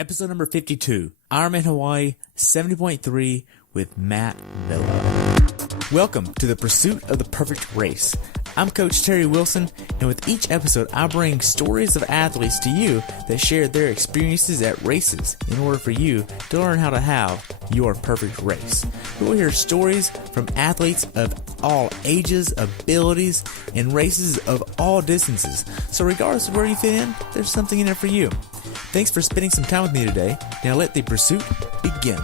Episode number 52, Ironman Hawaii 70.3 with Matt Vella. Welcome to the pursuit of the perfect race. I'm Coach Terry Wilson, and with each episode, I bring stories of athletes to you that share their experiences at races in order for you to learn how to have your perfect race. We will hear stories from athletes of all ages, abilities, and races of all distances. So regardless of where you fit in, there's something in it for you. Thanks for spending some time with me today. Now let the pursuit begin.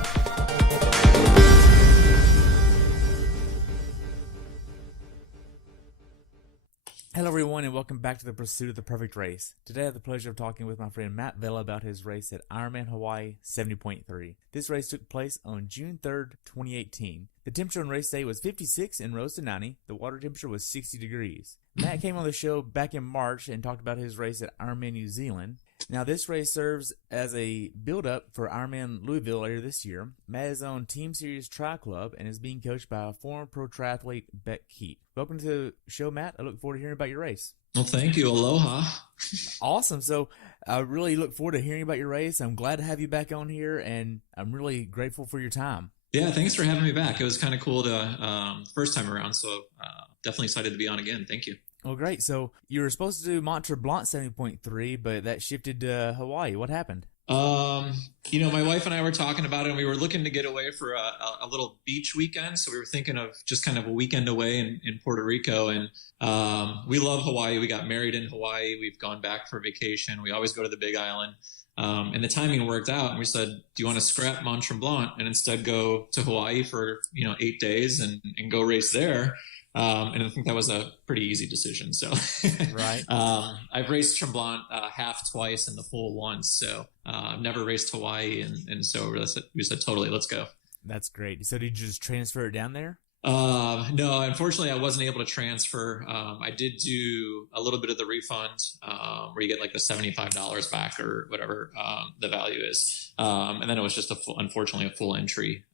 Hello everyone and welcome back to the pursuit of the perfect race. Today I have the pleasure of talking with my friend Matt Vella about his race at Ironman Hawaii 70.3. This race took place on June 3rd, 2018. The temperature on race day was 56 and rose to 90. The water temperature was 60 degrees. Matt came on the show back in March and talked about his race at Ironman New Zealand. Now, this race serves as a build-up for IRONMAN Louisville later this year. Matt is on Team Sirius Tri Club and is being coached by a former pro triathlete, Bek Keat. Welcome to the show, Matt. I look forward to hearing about your race. Well, thank you. Aloha. Awesome. So I really look forward to hearing about your race. I'm glad to have you back on here, and I'm really grateful for your time. Yeah, thanks for having me back. It was kind of cool to first time around, so definitely excited to be on again. Thank you. Well, great. So you were supposed to do Mont Tremblant 70.3, but that shifted to Hawaii. What happened? My wife and I were talking about it, and we were looking to get away for a little beach weekend. So we were thinking of just kind of a weekend away in Puerto Rico. And we love Hawaii. We got married in Hawaii. We've gone back for vacation. We always go to the Big Island. And the timing worked out. And we said, do you want to scrap Mont Tremblant and instead go to Hawaii for 8 days and go race there? And I think that was a pretty easy decision. So, right. I've raced Tremblant half twice and the full once. So, I've never raced Hawaii. And so we said, totally, let's go. That's great. So did you just transfer it down there? No, unfortunately I wasn't able to transfer. I did do a little bit of the refund, where you get like the $75 back or whatever, the value is. And then it was just unfortunately a full entry,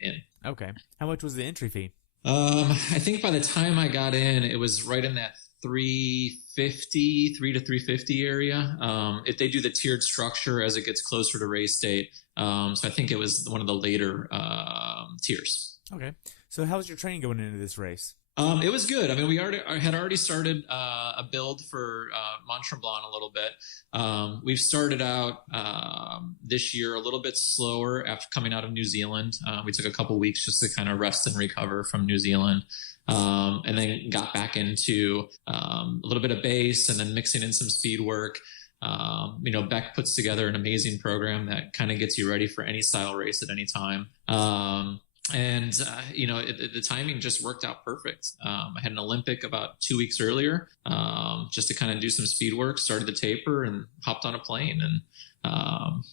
in. Okay. How much was the entry fee? I think by the time I got in, it was right in that 3 to 350 area. If they do the tiered structure as it gets closer to race date. So I think it was one of the later, tiers. Okay. So how was your training going into this race? It was good. I mean, we had already started a build for Mont Tremblant a little bit. We've started out this year a little bit slower after coming out of New Zealand. We took a couple weeks just to kind of rest and recover from New Zealand, and then got back into a little bit of base and then mixing in some speed work. Bek puts together an amazing program that kind of gets you ready for any style race at any time. The timing just worked out perfect. I had an Olympic about 2 weeks earlier, just to kind of do some speed work, started the taper and hopped on a plane and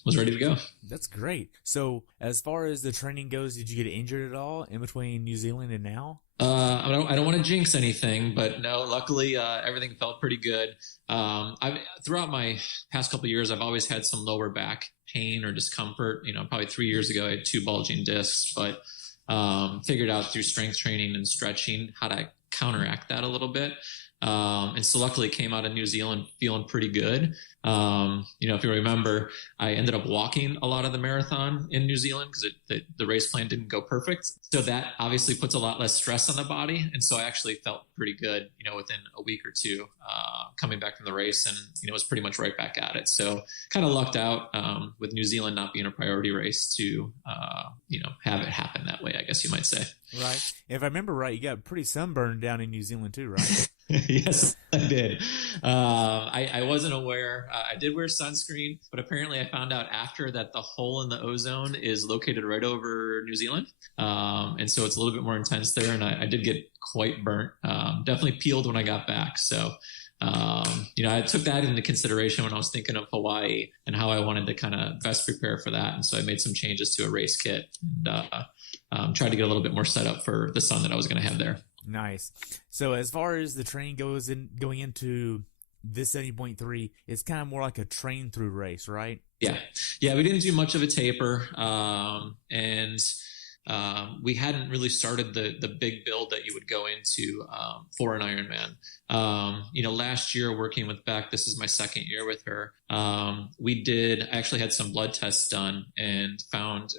was ready to go. That's great. So as far as the training goes, did you get injured at all in between New Zealand and now? I don't want to jinx anything, but no, luckily, everything felt pretty good. Throughout my past couple of years, I've always had some lower back pain or discomfort. Probably 3 years ago, I had 2 bulging discs, but figured out through strength training and stretching how to counteract that a little bit. And so luckily came out of New Zealand feeling pretty good. If you remember, I ended up walking a lot of the marathon in New Zealand because the race plan didn't go perfect. So that obviously puts a lot less stress on the body. And so I actually felt pretty good, within a week or two, coming back from the race and, was pretty much right back at it. So kind of lucked out, with New Zealand not being a priority race to, have it happen that way, I guess you might say. Right. If I remember right, you got pretty sunburned down in New Zealand too, right? Yes, I did. I wasn't aware. I did wear sunscreen, but apparently I found out after that the hole in the ozone is located right over New Zealand. And so it's a little bit more intense there. And I did get quite burnt. Definitely peeled when I got back. So, I took that into consideration when I was thinking of Hawaii and how I wanted to kind of best prepare for that. And so I made some changes to a race kit and tried to get a little bit more set up for the sun that I was going to have there. Nice. So as far as the training goes going into this 70.3, it's kind of more like a train through race, right? Yeah. We didn't do much of a taper. And we hadn't really started the big build that you would go into for an Ironman. Last year working with Bek, this is my second year with her. I actually had some blood tests done and found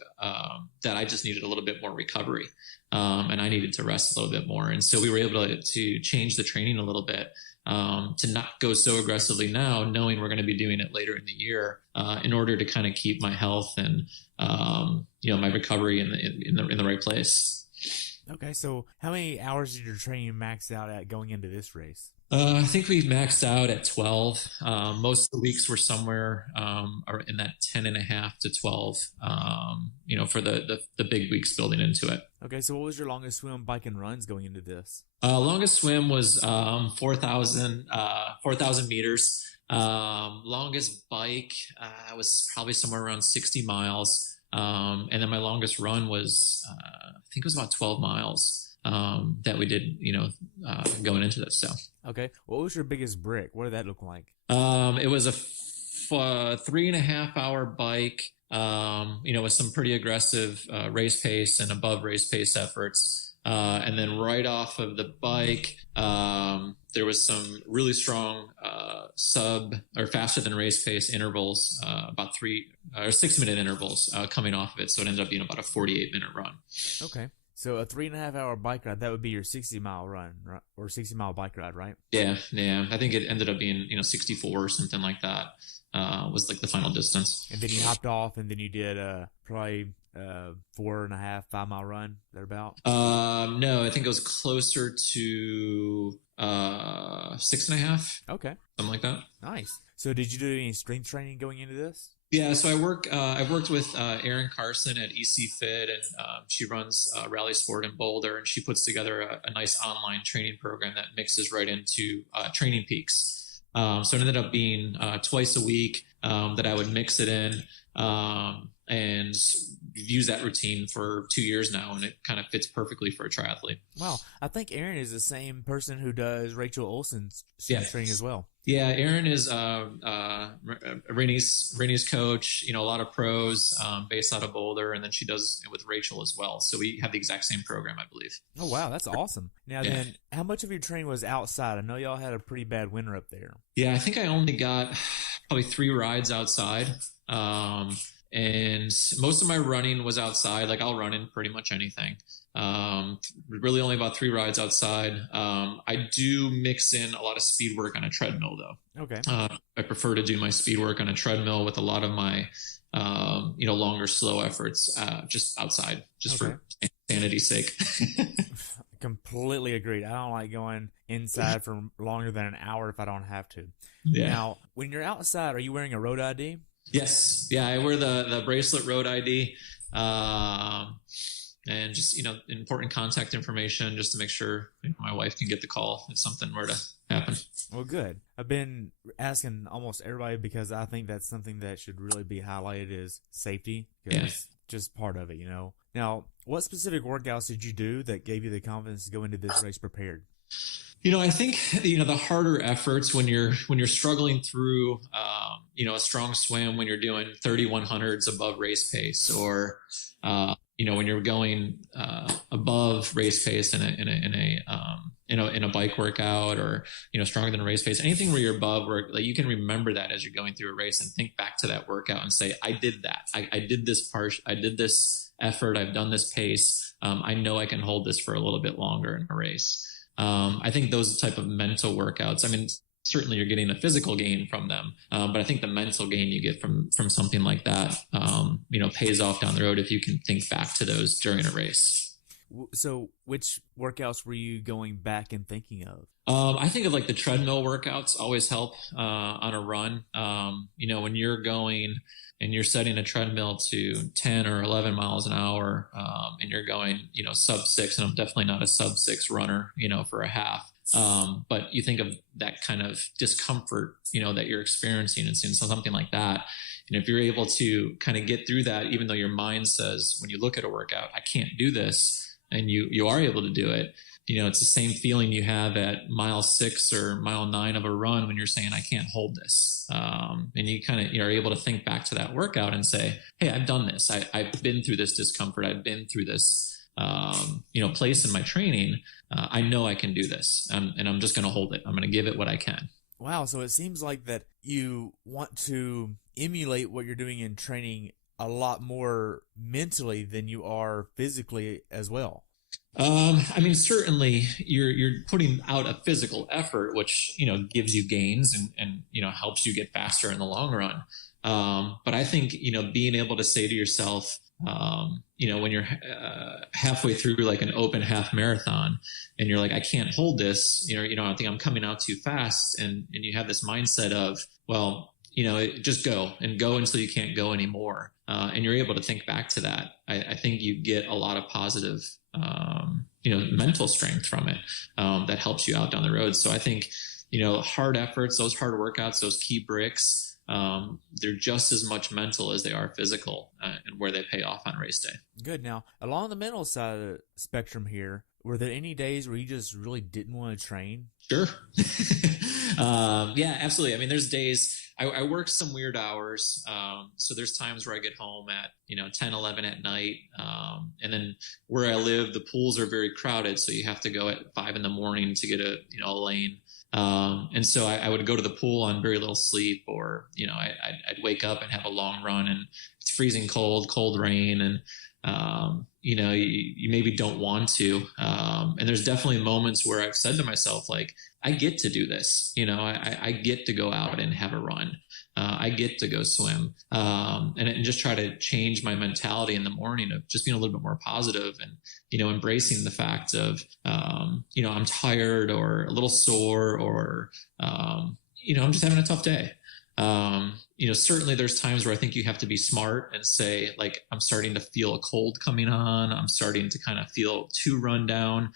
that I just needed a little bit more recovery. And I needed to rest a little bit more. And so we were able to change the training a little bit, to not go so aggressively now, knowing we're going to be doing it later in the year, in order to kind of keep my health and, my recovery in the right place. Okay. So how many hours did your training max out at going into this race? I think we maxed out at 12. Most of the weeks were somewhere in that 10 and a half to 12, for the big weeks building into it. Okay, so what was your longest swim, bike, and runs going into this? Longest swim was 4,000 meters. Longest bike was probably somewhere around 60 miles. And then my longest run was, I think it was about 12 miles. That we did, going into this. So, okay. What was your biggest brick? What did that look like? It was a 3.5 hour bike, with some pretty aggressive, race pace and above race pace efforts. And then right off of the bike, there was some really strong, sub or faster than race pace intervals, about 3 or 6 minute intervals, coming off of it. So it ended up being about a 48-minute run. Okay. So a 3.5 hour bike ride, that would be your 60-mile run, right? Or 60-mile bike ride, right? Yeah. I think it ended up being 64 or something like that. Was like the final distance. And then you hopped off, and then you did probably 4.5, 5 mile run thereabout. No, I think it was closer to 6.5. Okay, something like that. Nice. So did you do any strength training going into this? Yeah, so I've worked with Erin Carson at EC Fit, and she runs Rally Sport in Boulder, and she puts together a nice online training program that mixes right into Training Peaks. So it ended up being twice a week that I would mix it in, and use that routine for 2 years now, and it kind of fits perfectly for a triathlete. Wow, I think Erin is the same person who does Rachel Olsen's training as well. Yeah, Erin is Rainey's coach. A lot of pros based out of Boulder, and then she does it with Rachel as well. So we have the exact same program, I believe. Oh wow, that's awesome. Now then, how much of your training was outside? I know y'all had a pretty bad winter up there. Yeah, I think I only got probably 3 rides outside. And most of my running was outside. Like I'll run in pretty much anything. Really only about 3 rides outside. I do mix in a lot of speed work on a treadmill though. Okay. I prefer to do my speed work on a treadmill with a lot of my, longer, slow efforts, just outside, just for sanity's sake. Completely agreed. I don't like going inside for longer than an hour if I don't have to. Yeah. Now, when you're outside, are you wearing a road ID? Yes. Yeah. I wear the bracelet road ID, and just, important contact information just to make sure my wife can get the call if something were to happen. Well, good. I've been asking almost everybody because I think that's something that should really be highlighted is safety. Yeah. It's just part of it, Now, what specific workouts did you do that gave you the confidence to go into this race prepared? I think, the harder efforts when you're struggling through, a strong swim, when you're doing 3100s above race pace, or, when you're going, above race pace in a bike workout, or, stronger than race pace, anything where you're above, where like you can remember that as you're going through a race and think back to that workout and say, I did that. I did this part. I did this effort. I've done this pace. I know I can hold this for a little bit longer in a race. I think those type of mental workouts, certainly you're getting a physical gain from them. But I think the mental gain you get from something like that, pays off down the road if you can think back to those during a race. So which workouts were you going back and thinking of? I think of like the treadmill workouts always help, on a run. When you're going and you're setting a treadmill to 10 or 11 miles an hour, and you're going, sub 6, and I'm definitely not a sub 6 runner, for a half. But you think of that kind of discomfort, that you're experiencing and seeing something like that. And if you're able to kind of get through that, even though your mind says, when you look at a workout, I can't do this, and you are able to do it, it's the same feeling you have at mile 6 or mile 9 of a run when you're saying, I can't hold this. And you kind of are able to think back to that workout and say, hey, I've done this. I've been through this discomfort. I've been through this, place in my training. I know I can do this, and I'm just going to hold it. I'm going to give it what I can. Wow. So it seems like that you want to emulate what you're doing in training a lot more mentally than you are physically as well. Certainly you're putting out a physical effort, which, gives you gains and helps you get faster in the long run. But I think, being able to say to yourself, when you're halfway through like an open half marathon and you're like, I can't hold this, I think I'm coming out too fast. And you have this mindset of, well, just go until you can't go anymore. And you're able to think back to that. I think you get a lot of positive, mental strength from it, that helps you out down the road. So I think, hard efforts, those hard workouts, those key bricks, they're just as much mental as they are physical, and where they pay off on race day. Good. Now, along the mental side of the spectrum here, were there any days where you just really didn't want to train? Sure. Yeah, absolutely. I mean, there's days I work some weird hours. So there's times where I get home at, 10, 11 at night. And then where I live, the pools are very crowded. So you have to go at 5 in the morning to get a lane. And so I would go to the pool on very little sleep, or, I'd wake up and have a long run, and it's freezing cold rain. And, you maybe don't want to. And there's definitely moments where I've said to myself, like, I get to do this. I get to go out and have a run. I get to go swim. And just try to change my mentality in the morning of just being a little bit more positive and, embracing the fact of, I'm tired or a little sore, or, I'm just having a tough day. Certainly there's times where I think you have to be smart and say, like, I'm starting to feel a cold coming on. I'm starting to kind of feel too run down.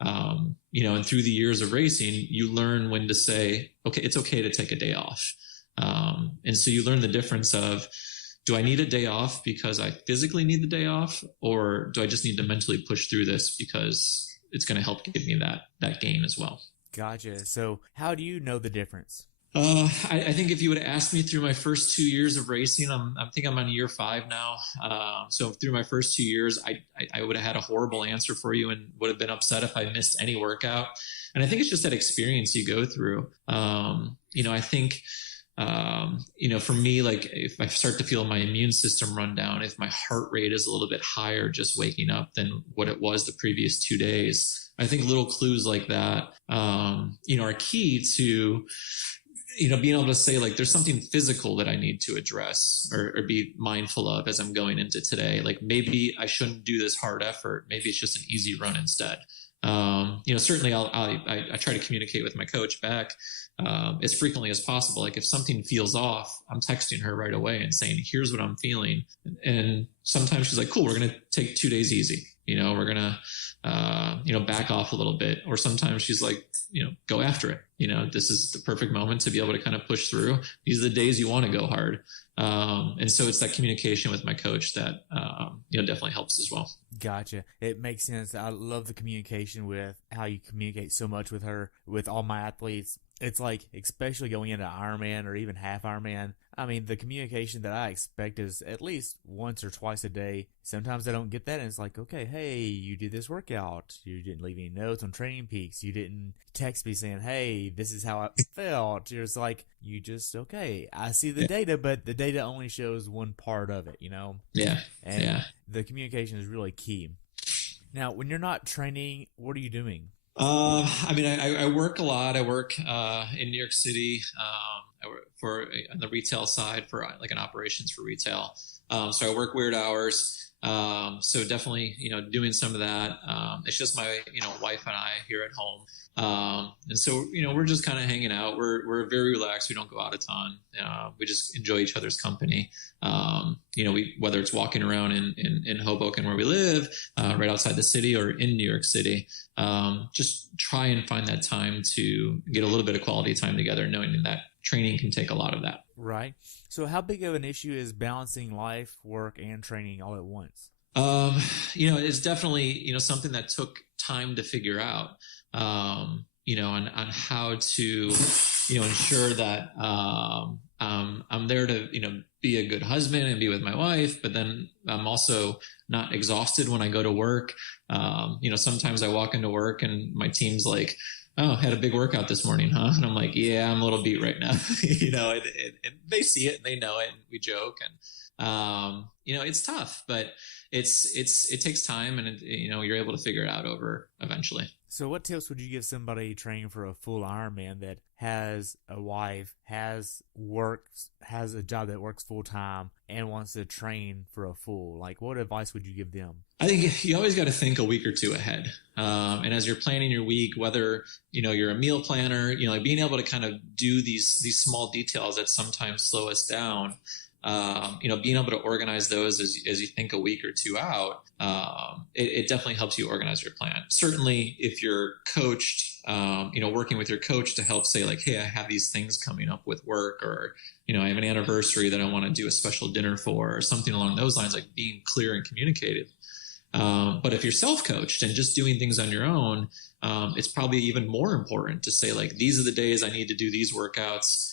And through the years of racing, you learn when to say, okay, it's okay to take a day off. And so you learn the difference of, do I need a day off because I physically need the day off, or do I just need to mentally push through this because it's going to help give me that gain as well? Gotcha. So how do you know the difference? I think if you would have asked me through my first 2 years of racing, I think I'm on year 5 now. So through my first 2 years, I would have had a horrible answer for you and would have been upset if I missed any workout. And I think it's just that experience you go through. I think, for me, like, if I start to feel my immune system run down, if my heart rate is a little bit higher just waking up than what it was the previous 2 days, I think little clues like that, are key to, being able to say, like, there's something physical that I need to address or be mindful of as I'm going into today. Like, maybe I shouldn't do this hard effort. Maybe it's just an easy run instead. Certainly I try to communicate with my coach Bek, as frequently as possible. Like, if something feels off, I'm texting her right away and saying, here's what I'm feeling. And sometimes she's like, cool, we're going to take 2 days easy. We're going to, back off a little bit. Or sometimes she's like, go after it. This is the perfect moment to be able to kind of push through. These are the days you want to go hard. And so it's that communication with my coach that, definitely helps as well. Gotcha. It makes sense. I love the communication with how you communicate so much with her, with all my athletes. It's like, especially going into Ironman or even half Ironman, I mean, the communication that I expect is at least once or twice a day. Sometimes I don't get that, and it's like, okay, hey, you did this workout. You didn't leave any notes on Training Peaks. You didn't text me saying, hey, this is how I felt. It's like, you just, okay, I see the data, but the data only shows one part of it, Yeah. And the communication is really key. Now, when you're not training, what are you doing? I work a lot. I work in New York City. I work on the retail side for like an operations for retail. So I work weird hours. So definitely, doing some of that. It's just my, wife and I here at home. And so, we're just kind of hanging out. We're very relaxed. We don't go out a ton. We just enjoy each other's company. Whether it's walking around in Hoboken where we live, right outside the city, or in New York City, just try and find that time to get a little bit of quality time together, knowing that training can take a lot of that. Right. So how big of an issue is balancing life, work, and training all at once? It's definitely, something that took time to figure out, on how to, ensure that I'm there to, be a good husband and be with my wife, but then I'm also not exhausted when I go to work. Sometimes I walk into work and my team's like, "Oh, had a big workout this morning, huh?" And I'm like, "Yeah, I'm a little beat right now." And they see it and they know it, and we joke, and it's tough, but it takes time, and you're able to figure it out eventually. So what tips would you give somebody training for a full Ironman that has a wife, has a job that works full time, and wants to train for a full? Like, what advice would you give them? I think you always got to think a week or two ahead. And as you're planning your week, whether, you're a meal planner, like being able to kind of do these small details that sometimes slow us down, being able to organize those as you think a week or two out, it definitely helps you organize your plan. Certainly if you're coached, working with your coach to help say like, "Hey, I have these things coming up with work," or, I have an anniversary that I want to do a special dinner for, or something along those lines, like being clear and communicative. But if you're self-coached and just doing things on your own, it's probably even more important to say like, these are the days I need to do these workouts.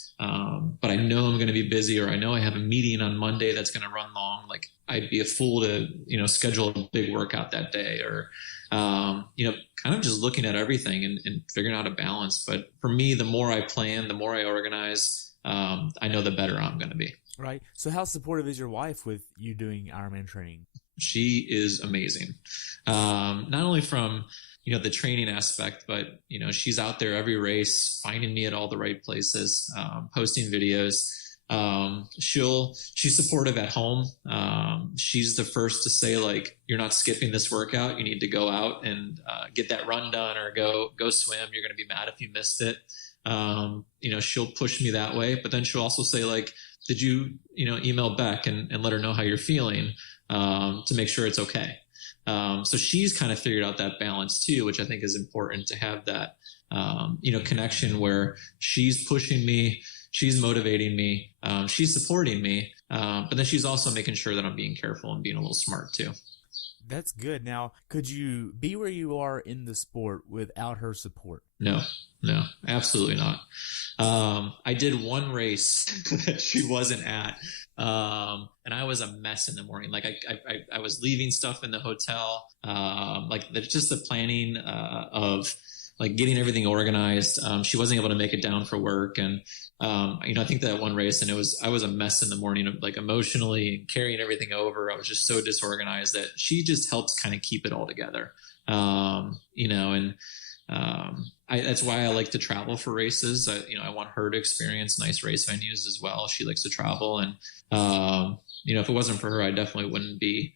But I know I'm going to be busy, or I know I have a meeting on Monday that's going to run long. Like, I'd be a fool to, schedule a big workout that day, or, kind of just looking at everything and figuring out a balance. But for me, the more I plan, the more I organize, I know the better I'm going to be. Right. So how supportive is your wife with you doing Ironman training? She is amazing. Not only from, the training aspect, but, she's out there every race, finding me at all the right places, posting videos. She's supportive at home. She's the first to say like, "You're not skipping this workout. You need to go out and, get that run done, or go swim. You're going to be mad if you missed it." She'll push me that way, but then she'll also say like, "Did you, email Bek and let her know how you're feeling, to make sure it's okay." So she's kind of figured out that balance too, which I think is important, to have that, connection where she's pushing me, she's motivating me, she's supporting me, but then she's also making sure that I'm being careful and being a little smart too. That's good. Now, could you be where you are in the sport without her support? No, absolutely not. I did one race that she wasn't at. And I was a mess in the morning. Like I was leaving stuff in the hotel. Just the planning, of like getting everything organized. She wasn't able to make it down for work. And, I think that one race, and I was a mess in the morning, like emotionally, and carrying everything over. I was just so disorganized that she just helps kind of keep it all together. That's why I like to travel for races. I want her to experience nice race venues as well. She likes to travel, and, if it wasn't for her, I definitely wouldn't be,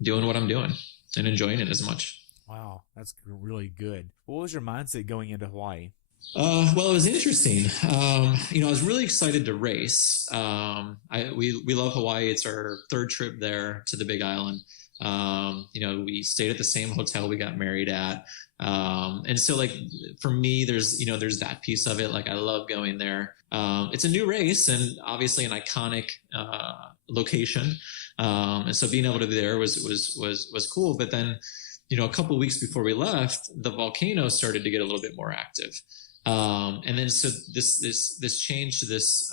doing what I'm doing and enjoying it as much. Wow. That's really good. What was your mindset going into Hawaii? Well, it was interesting. I was really excited to race. We love Hawaii. It's our third trip there to the Big Island. We stayed at the same hotel we got married at. And so like, for me, there's that piece of it. Like, I love going there. It's a new race and obviously an iconic, location. And so being able to be there was cool. But then, a couple of weeks before we left, the volcano started to get a little bit more active. And then, so this change to this,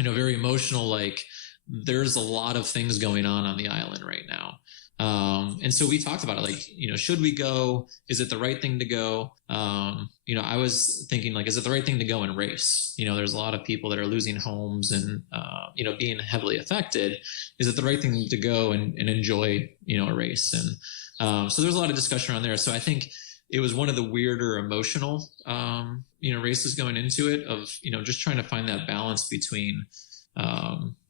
very emotional, like, there's a lot of things going on the island right now. And so we talked about it, like, should we go? Is it the right thing to go? I was thinking like, is it the right thing to go and race? There's a lot of people that are losing homes and, being heavily affected. Is it the right thing to go and enjoy, a race? And, so there's a lot of discussion around there. So I think it was one of the weirder emotional, races going into it, of, just trying to find that balance between,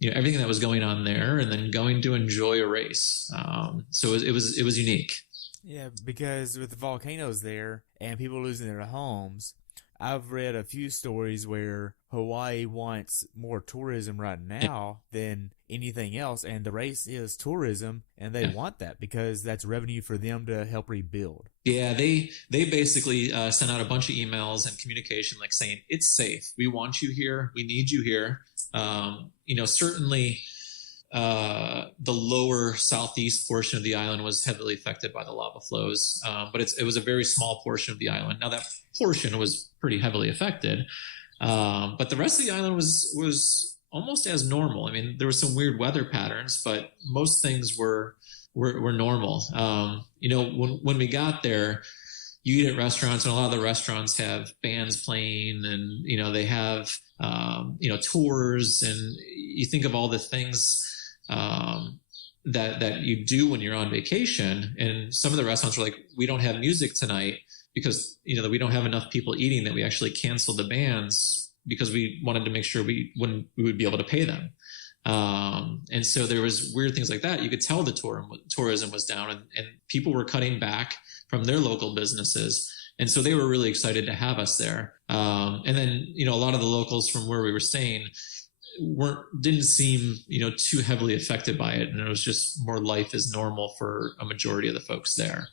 everything that was going on there, and then going to enjoy a race. So it was unique. Yeah, because with the volcanoes there and people losing their homes, I've read a few stories where Hawaii wants more tourism right now than anything else, and the race is tourism, and they want that because that's revenue for them to help rebuild. Yeah, they basically sent out a bunch of emails and communication, like saying, it's safe. We want you here. We need you here. Certainly, the lower southeast portion of the island was heavily affected by the lava flows, but it was a very small portion of the island. Now that portion was pretty heavily affected, but the rest of the island was almost as normal. I mean, there were some weird weather patterns, but most things were normal. When we got there, you eat at restaurants, and a lot of the restaurants have bands playing, and they have tours, and you think of all the things that you do when you're on vacation. And some of the restaurants were like, we don't have music tonight because we don't have enough people eating, that we actually canceled the bands because we wanted to make sure we would be able to pay them. And so there was weird things like that. You could tell the tourism was down, and people were cutting back from their local businesses. And so they were really excited to have us there. And then, a lot of the locals from where we were staying didn't seem, too heavily affected by it. And it was just more life as normal for a majority of the folks there.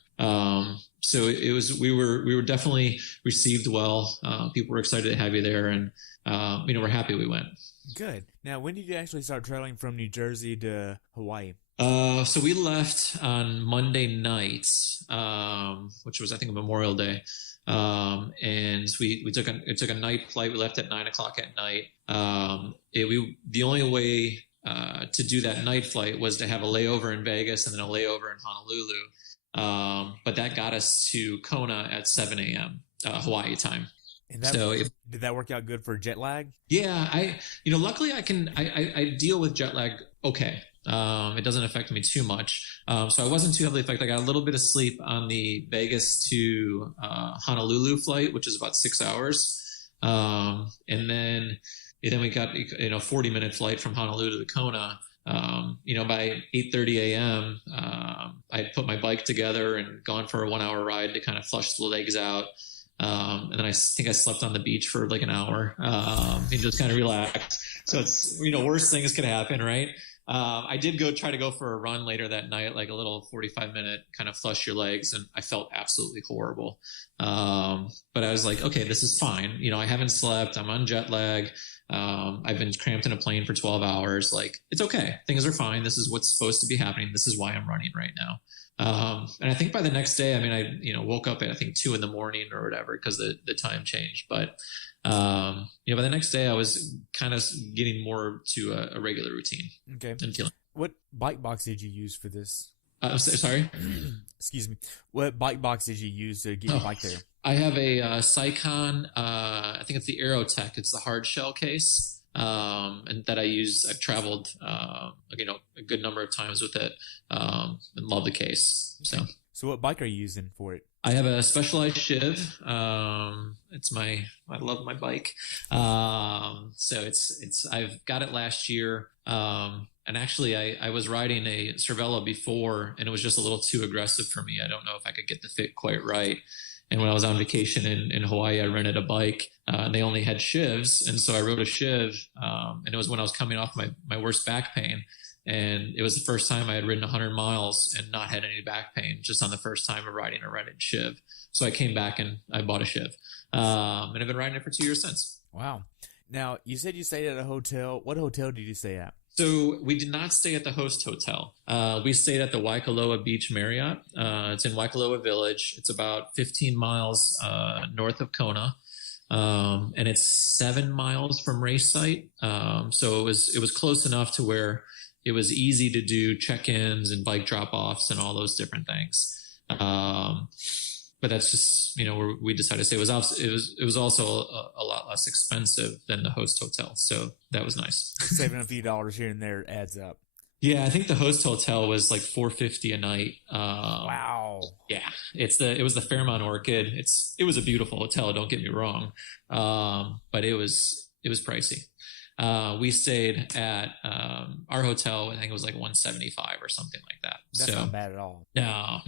So we were definitely received well. People were excited to have you there, and, we're happy we went. Good. Now, when did you actually start traveling from New Jersey to Hawaii? So we left on Monday night, which was, I think, Memorial Day. And we took a night flight. We left at 9:00 at night. The only way, to do that night flight was to have a layover in Vegas and then a layover in Honolulu. But that got us to Kona at 7 a.m. Hawaii time. And did that work out good for jet lag? Yeah, luckily I deal with jet lag okay. It doesn't affect me too much. So I wasn't too heavily affected. I got a little bit of sleep on the Vegas to Honolulu flight, which is about 6 hours. And then we got 40-minute flight from Honolulu to Kona. By 8:30 a.m., I had put my bike together and gone for a 1-hour ride to kind of flush the legs out. And then I think I slept on the beach for like an hour, and just kind of relaxed. So it's, worst things could happen, right? I did try to go for a run later that night, like a little 45-minute kind of flush your legs, and I felt absolutely horrible. But I was like, okay, this is fine. I haven't slept. I'm on jet lag. I've been cramped in a plane for 12 hours. Like, it's okay. Things are fine. This is what's supposed to be happening. This is why I'm running right now. And I think by the next day, I woke up at, I think, 2 a.m. or whatever, because the time changed. But, by the next day I was kind of getting more to a regular routine. Okay. And feeling. What bike box did you use for this? Sorry? Excuse me. What bike box did you use to get your bike there? I have a Sycon, I think it's the Aerotech. It's the hard shell case. And that I've traveled, a good number of times with it, and love the case. So what bike are you using for it? I have a Specialized Shiv. I love my bike. So I've got it last year. And actually I was riding a Cervelo before, and it was just a little too aggressive for me. I don't know if I could get the fit quite right. And when I was on vacation in Hawaii, I rented a bike, and they only had shivs. And so I rode a shiv, and it was when I was coming off my worst back pain. And it was the first time I had ridden 100 miles and not had any back pain, just on the first time of riding a rented shiv. So I came back and I bought a shiv, and I've been riding it for 2 years since. Wow. Now, you said you stayed at a hotel. What hotel did you stay at? So we did not stay at the host hotel. We stayed at the Waikoloa Beach Marriott. It's in Waikoloa Village. It's about 15 miles north of Kona, and it's 7 miles from race site. So it was close enough to where it was easy to do check-ins and bike drop-offs and all those different things. But that's just, where we decided to stay. It was also a lot less expensive than the host hotel. So that was nice. Saving a few dollars here and there adds up. Yeah, I think the host hotel was like $450 a night. Wow. Yeah, it was the Fairmont Orchid. It was a beautiful hotel. Don't get me wrong. But it was pricey. We stayed at our hotel. I think it was like $175 or something like that. That's not bad at all. No.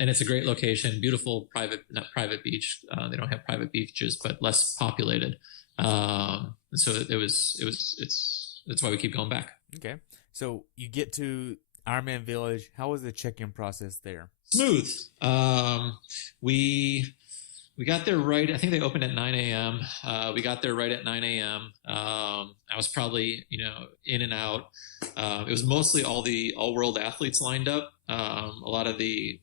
And it's a great location, beautiful not private beach. They don't have private beaches, but less populated. And so that's why we keep going back. Okay. So you get to IRONMAN Village. How was the check-in process there? Smooth. We got there right. I think they opened at 9 a.m. We got there right at 9 a.m. I was probably, in and out. It was mostly all the all-world athletes lined up. A lot of the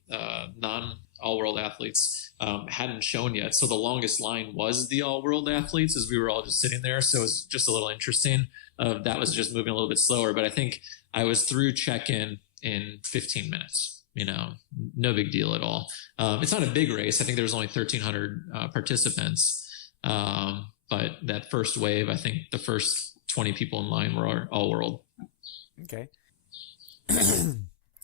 non-all-world athletes hadn't shown yet. So the longest line was the all-world athletes as we were all just sitting there. So it was just a little interesting. That was just moving a little bit slower. But I think I was through check-in 15 minutes. No big deal at all. It's not a big race. I think there was only 1,300 participants. But that first wave, I think the first 20 people in line were all world. Okay.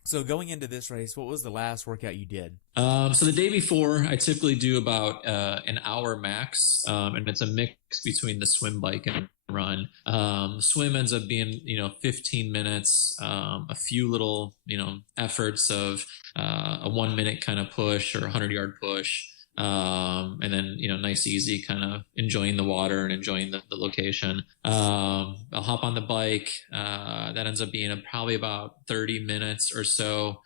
So going into this race, what was the last workout you did? So the day before, I typically do about an hour max, and it's a mix between the swim, bike, and run. Swim ends up being 15 minutes, a few little efforts of a 1 minute kind of push or 100-yard push, and then nice easy kind of enjoying the water and enjoying the location. I'll hop on the bike. That ends up being probably about 30 minutes or so,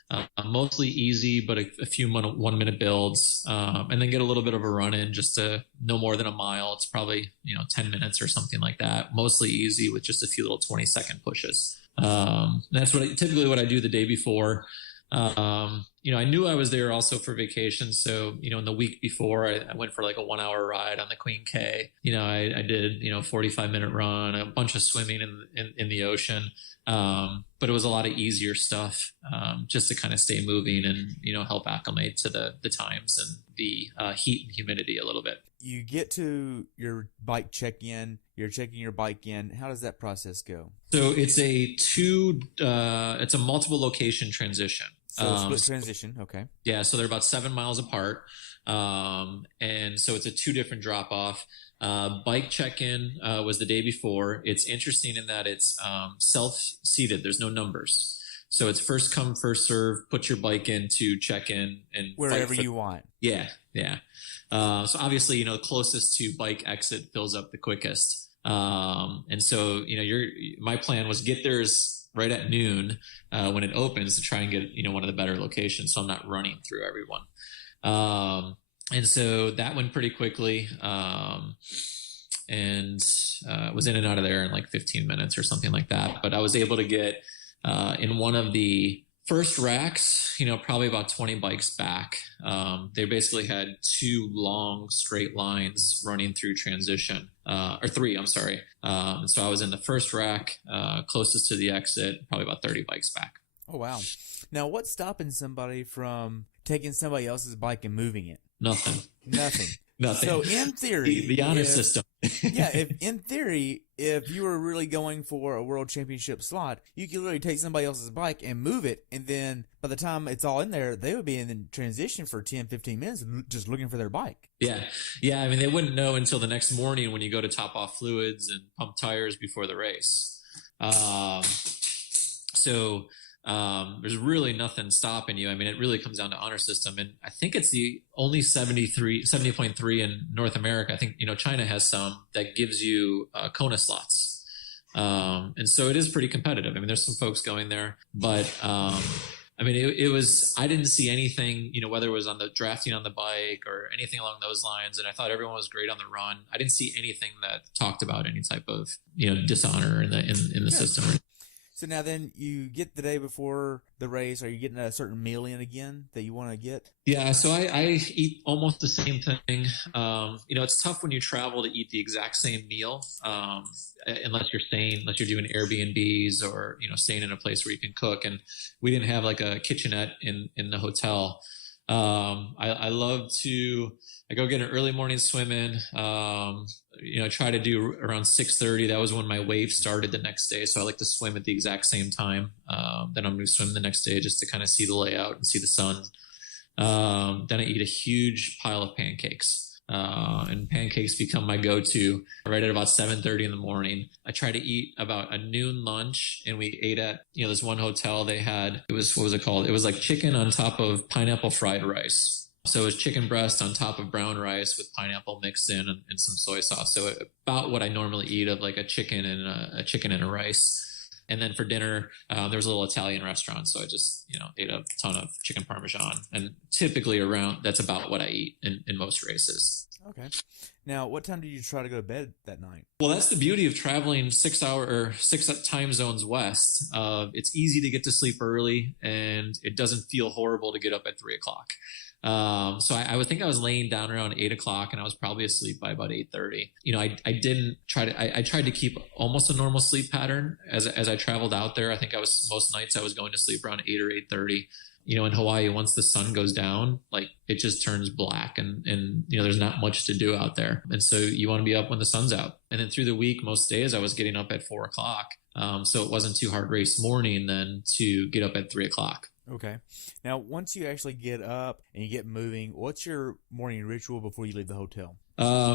mostly easy, but a few 1 minute builds, and then get a little bit of a run in, just to no more than a mile. It's probably 10 minutes or something like that, mostly easy with just a few little 20-second pushes. That's typically what I do the day before. I knew I was there also for vacation. So, in the week before, I went for like a 1 hour ride on the Queen K. I did, 45-minute run, a bunch of swimming in the ocean. But it was a lot of easier stuff, just to kind of stay moving and, help acclimate to the times and the heat and humidity a little bit. You get to your bike check-in, you're checking your bike in. How does that process go? So it's a multiple location transition. So split transition, okay. Yeah, so they're about 7 miles apart. And so it's a 2 different drop-off. Bike check-in was the day before. It's interesting in that it's self-seated. There's no numbers. So it's first come, first serve, put your bike in to check in. And wherever you want. Yeah. So obviously, the closest to bike exit fills up the quickest. And so, my plan was get there right at noon when it opens to try and get, one of the better locations so I'm not running through everyone. And so that went pretty quickly, and was in and out of there in like 15 minutes or something like that. But I was able to get in one of the first racks, probably about 20 bikes back. They basically had 2 long straight lines running through transition, or 3, I'm sorry. And so I was in the first rack, closest to the exit, probably about 30 bikes back. Oh, wow. Now, what's stopping somebody from taking somebody else's bike and moving it? Nothing. Nothing. Nothing. So in theory, the honor system. If you were really going for a world championship slot, you could literally take somebody else's bike and move it, and then by the time it's all in there, they would be in the transition for 10, 15 minutes just looking for their bike. Yeah. I mean, they wouldn't know until the next morning when you go to top off fluids and pump tires before the race. So there's really nothing stopping you. I mean, it really comes down to honor system. And I think it's the only 70.3 in North America. I think, China has some that gives you Kona slots. And so it is pretty competitive. I mean, there's some folks going there, but I mean, it was, I didn't see anything, whether it was on the drafting on the bike or anything along those lines. And I thought everyone was great on the run. I didn't see anything that talked about any type of, dishonor in the system. So now then you get the day before the race, are you getting a certain meal in again that you want to get? Yeah, so I eat almost the same thing. It's tough when you travel to eat the exact same meal, unless you're doing Airbnbs or, staying in a place where you can cook. And we didn't have like a kitchenette in the hotel. I go get an early morning swim in, try to do around 6:30. That was when my wave started the next day. So I like to swim at the exact same time. Then I'm going to swim the next day just to kind of see the layout and see the sun. Then I eat a huge pile of pancakes. And pancakes become my go-to right at about 7:30 in the morning. I try to eat about a noon lunch, and we ate at, this one hotel they had, what was it called? It was like chicken on top of pineapple fried rice. So it was chicken breast on top of brown rice with pineapple mixed in and some soy sauce. So about what I normally eat of like a chicken and a rice. And then for dinner, there was a little Italian restaurant. So I just, ate a ton of chicken Parmesan, and typically that's about what I eat in most races. Okay. Now, what time did you try to go to bed that night? Well, that's the beauty of traveling 6 time zones west. It's easy to get to sleep early, and it doesn't feel horrible to get up at 3:00. So I would think I was laying down around 8:00, and I was probably asleep by about 8:30. I tried to keep almost a normal sleep pattern as I traveled out there. I think most nights I was going to sleep around 8 or 8:30. In Hawaii, once the sun goes down, like it just turns black and there's not much to do out there. And so you want to be up when the sun's out. And then through the week, most days I was getting up at 4:00. So it wasn't too hard race morning then to get up at 3:00. Okay. Now, once you actually get up and you get moving, what's your morning ritual before you leave the hotel?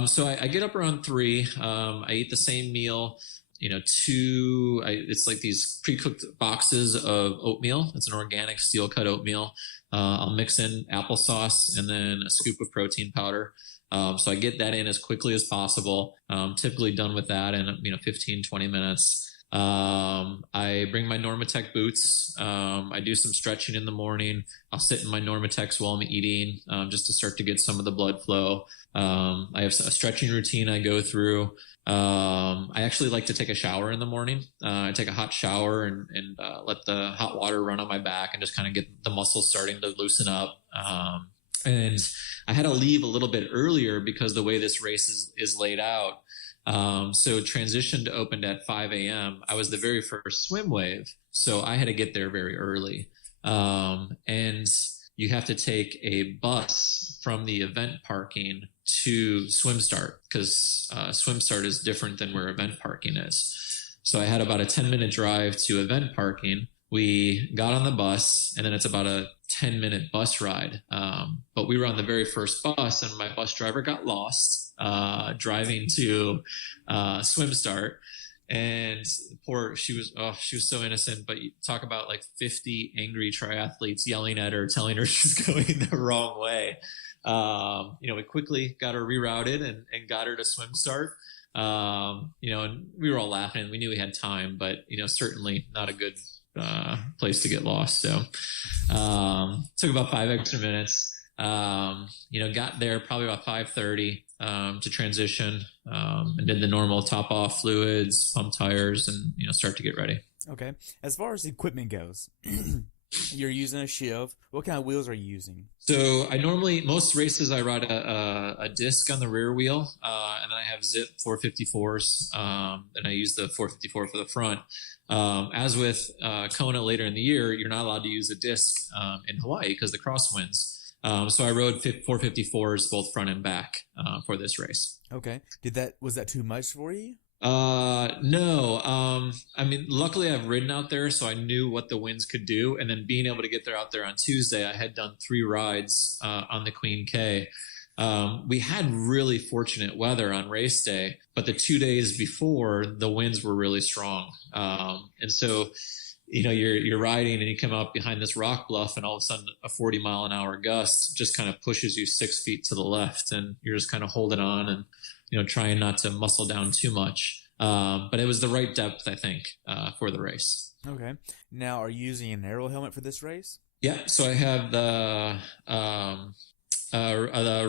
So I get up around 3. I eat the same meal. It's like these pre-cooked boxes of oatmeal. It's an organic steel cut oatmeal. I'll mix in applesauce and then a scoop of protein powder. So I get that in as quickly as possible. Typically done with that in 15, 20 minutes. I bring my Normatec boots. I do some stretching in the morning. I'll sit in my Normatecs while I'm eating, just to start to get some of the blood flow. I have a stretching routine I go through. I actually like to take a shower in the morning. I take a hot shower and let the hot water run on my back and just kind of get the muscles starting to loosen up. And I had to leave a little bit earlier because the way this race is laid out. So transition opened at 5 a.m. I was the very first swim wave, so I had to get there very early. And you have to take a bus from the event parking to swim start because swim start is different than where event parking is. So I had about a 10-minute drive to event parking. We got on the bus, and then it's about a 10-minute bus ride. But we were on the very first bus, and my bus driver got lost driving to swim start. And she was so innocent, but you talk about like 50 angry triathletes yelling at her, telling her she's going the wrong way. We quickly got her rerouted and got her to swim start. And we were all laughing. We knew we had time, but, certainly not a good place to get lost. So took about 5 extra minutes. Got there probably about 5:30 to transition, and did the normal top off fluids, pump tires, and start to get ready. Okay. As far as equipment goes, you're using a Shiv. What kind of wheels are you using? So most races I ride a disc on the rear wheel, and then I have Zip 454s, and I use the 454 for the front. As with Kona later in the year, you're not allowed to use a disc in Hawaii because the crosswinds. So I rode 454s both front and back for this race. Okay. Was that too much for you? No. Luckily I've ridden out there, so I knew what the winds could do. And then being able to get there out there on Tuesday, I had done 3 rides on the Queen K. We had really fortunate weather on race day, but the 2 days before, the winds were really strong. And so, you're riding and you come up behind this rock bluff, and all of a sudden a 40-mile-an-hour gust just kind of pushes you 6 feet to the left, and you're just kind of holding on and, trying not to muscle down too much. But it was the right depth, I think, for the race. Okay. Now, are you using an aero helmet for this race? Yeah. So I have the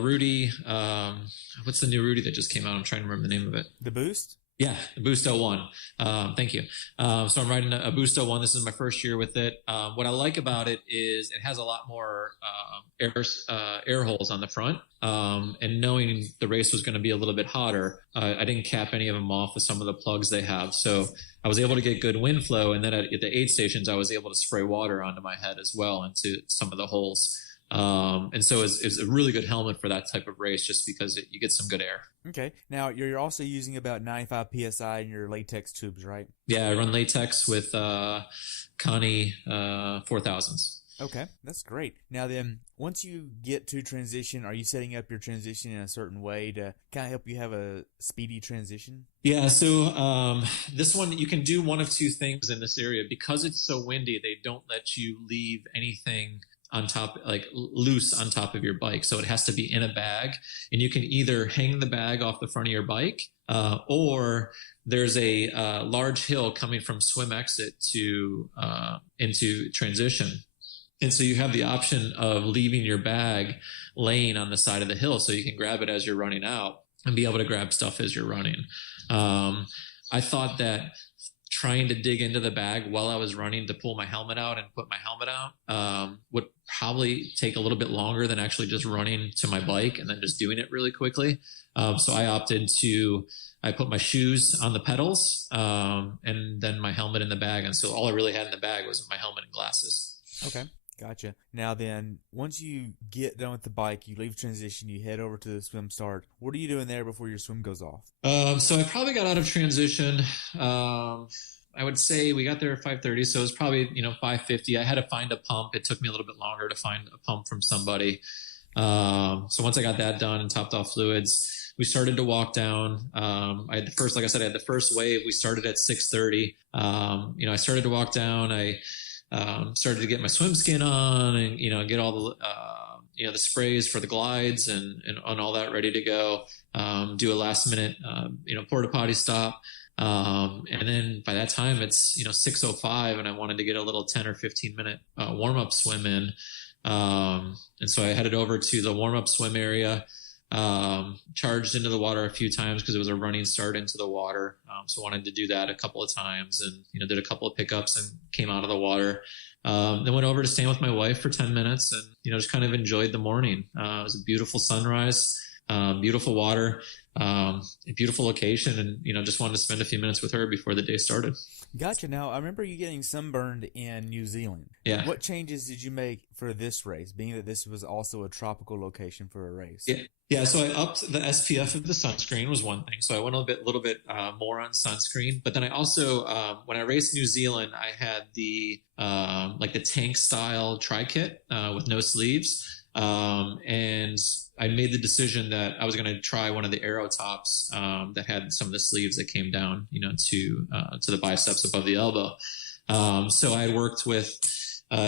Rudy, what's the new Rudy that just came out? I'm trying to remember the name of it. The Boost? Yeah, the Boost 01. Thank you. So I'm riding a Boost 01. This is my first year with it. What I like about it is it has a lot more air holes on the front. And knowing the race was going to be a little bit hotter, I didn't cap any of them off with some of the plugs they have. So I was able to get good wind flow. And then at the aid stations, I was able to spray water onto my head as well into some of the holes. And so it's a really good helmet for that type of race, just because you get some good air. Okay. Now, you're also using about 95 PSI in your latex tubes, right? Yeah, I run latex with Connie 4000s. Okay, that's great. Now then, once you get to transition, are you setting up your transition in a certain way to kind of help you have a speedy transition? Yeah, so this one, you can do one of two things in this area. Because it's so windy, they don't let you leave anything on top, like loose on top of your bike. So it has to be in a bag, and you can either hang the bag off the front of your bike, or there's a large hill coming from swim exit to into transition. And so you have the option of leaving your bag laying on the side of the hill so you can grab it as you're running out and be able to grab stuff as you're running. I thought that trying to dig into the bag while I was running to pull my helmet out and put my helmet out would probably take a little bit longer than actually just running to my bike and then just doing it really quickly. So I put my shoes on the pedals and then my helmet in the bag. And so all I really had in the bag was my helmet and glasses. Okay. Gotcha. Now then, once you get done with the bike, you leave transition, you head over to the swim start. What are you doing there before your swim goes off? So I probably got out of transition. I would say we got there at 5:30, so it was probably 5:50. I had to find a pump. It took me a little bit longer to find a pump from somebody. So once I got that done and topped off fluids, we started to walk down. I had the first wave. We started at 6:30. I started to walk down. I started to get my swim skin on and, get all the, the sprays for the glides and all that ready to go, do a last minute, porta potty stop. And then by that time it's, 6:05 and I wanted to get a little 10 or 15 minute, warm up swim in. And so I headed over to the warm up swim area, charged into the water a few times because it was a running start into the water. So wanted to do that a couple of times and, did a couple of pickups and came out of the water. Then went over to stand with my wife for 10 minutes and, just kind of enjoyed the morning. It was a beautiful sunrise, beautiful water, a beautiful location and, just wanted to spend a few minutes with her before the day started. Gotcha. Now, I remember you getting sunburned in New Zealand. Yeah. What changes did you make for this race, being that this was also a tropical location for a race? Yeah. So I upped the SPF of the sunscreen was one thing. So I went a little bit more on sunscreen. But then I also, when I raced New Zealand, I had the the tank style tri kit with no sleeves. And I made the decision that I was going to try one of the aero tops that had some of the sleeves that came down, to the biceps above the elbow. So I worked with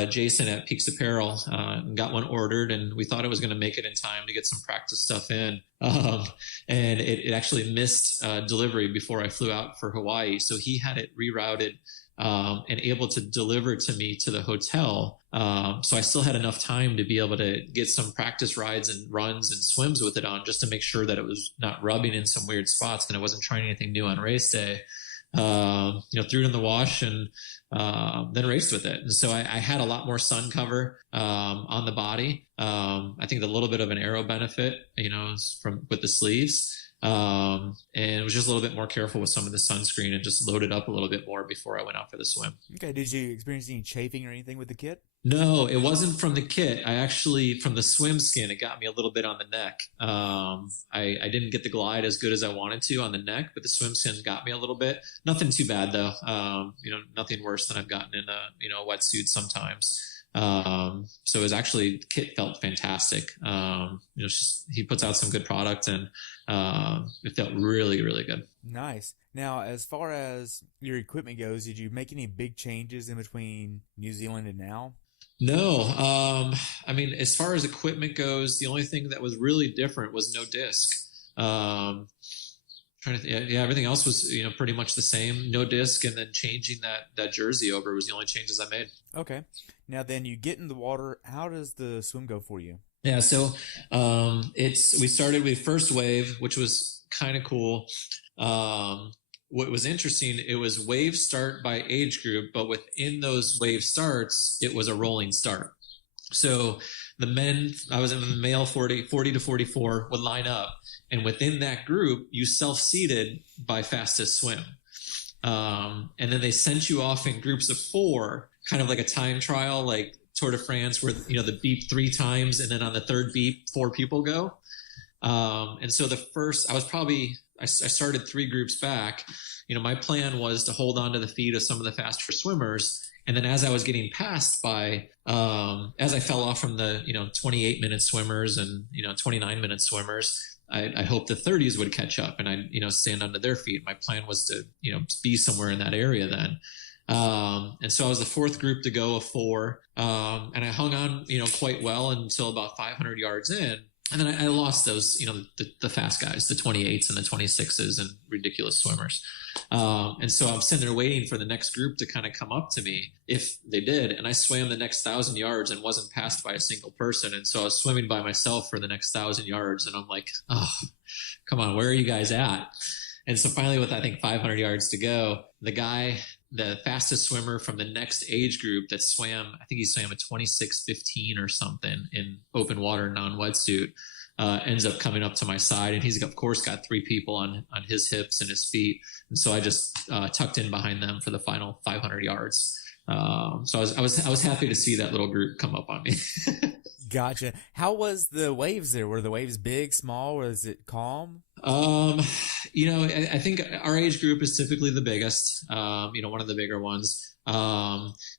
Jason at Peaks Apparel and got one ordered, and we thought it was going to make it in time to get some practice stuff in. And it actually missed delivery before I flew out for Hawaii. So he had it rerouted and able to deliver to me to the hotel. So I still had enough time to be able to get some practice rides and runs and swims with it on, just to make sure that it was not rubbing in some weird spots and I wasn't trying anything new on race day. Threw it in the wash and then raced with it. And so I had a lot more sun cover on the body. I think a little bit of an aero benefit, with the sleeves. And it was just a little bit more careful with some of the sunscreen and just loaded up a little bit more before I went out for the swim. Okay. Did you experience any chafing or anything with the kit? No, it wasn't from the kit. From the swim skin, it got me a little bit on the neck. I didn't get the glide as good as I wanted to on the neck, but the swim skin got me a little bit. Nothing too bad though. Nothing worse than I've gotten in a wetsuit sometimes. So it was actually, kit felt fantastic. He puts out some good product and, it felt really, really good. Nice. Now, as far as your equipment goes, did you make any big changes in between New Zealand and now? No. As far as equipment goes, the only thing that was really different was no disc. Everything else was, pretty much the same. No disc, and then changing that jersey over was the only changes I made. Okay. Now then, you get in the water. How does the swim go for you? Yeah, so we started with first wave, which was kind of cool. What was interesting, it was wave start by age group, but within those wave starts, it was a rolling start. So the men, I was in the male 40 to 44 would line up. And within that group, you self-seeded by fastest swim. And then they sent you off in groups of 4, kind of like a time trial, like Tour de France, where, the beep 3 times. And then on the third beep, 4 people go. And so I started 3 groups back. My plan was to hold on to the feet of some of the faster swimmers. And then as I was getting passed by, as I fell off from the, 28-minute swimmers and, 29-minute swimmers, I hoped the 30s would catch up and I'd, stand under their feet. My plan was to, be somewhere in that area then. And so I was the 4th group to go of 4. And I hung on, quite well until about 500 yards in. And then I lost those, the fast guys, the 28s and the 26s and ridiculous swimmers. And so I'm sitting there waiting for the next group to kind of come up to me if they did. And I swam the next 1,000 yards and wasn't passed by a single person. And so I was swimming by myself for the next 1,000 yards. And I'm like, oh, come on, where are you guys at? And so finally, with I think 500 yards to go, the fastest swimmer from the next age group that swam, I think he swam a 26:15 or something in open water, non-wetsuit, ends up coming up to my side. And he's, of course, got 3 people on his hips and his feet. And so I just tucked in behind them for the final 500 yards. So I was happy to see that little group come up on me. Gotcha. How was the waves there? Were the waves big, small? Was it calm? I think our age group is typically the biggest, one of the bigger ones.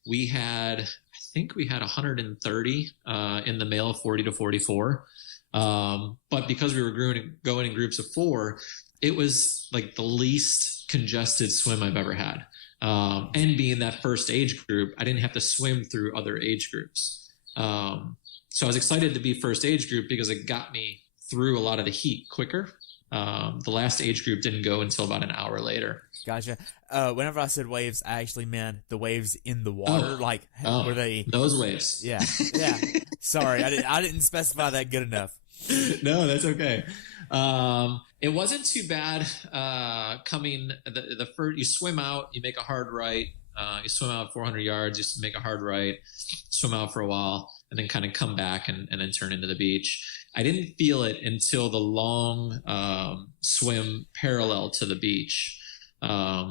We had 130 in the male 40 to 44. But because we were going in groups of 4, it was like the least congested swim I've ever had. And being that first age group, I didn't have to swim through other age groups. So I was excited to be first age group because it got me through a lot of the heat quicker. The last age group didn't go until about an hour later. Gotcha. Whenever I said waves, I actually meant the waves in the water. Were they those waves? Yeah. Sorry, I didn't specify that good enough. No, that's okay. It wasn't too bad. Coming the first, you swim out, you make a hard right. You swim out 400 yards, you make a hard right, swim out for a while, and then kind of come back and then turn into the beach. I didn't feel it until the long swim parallel to the beach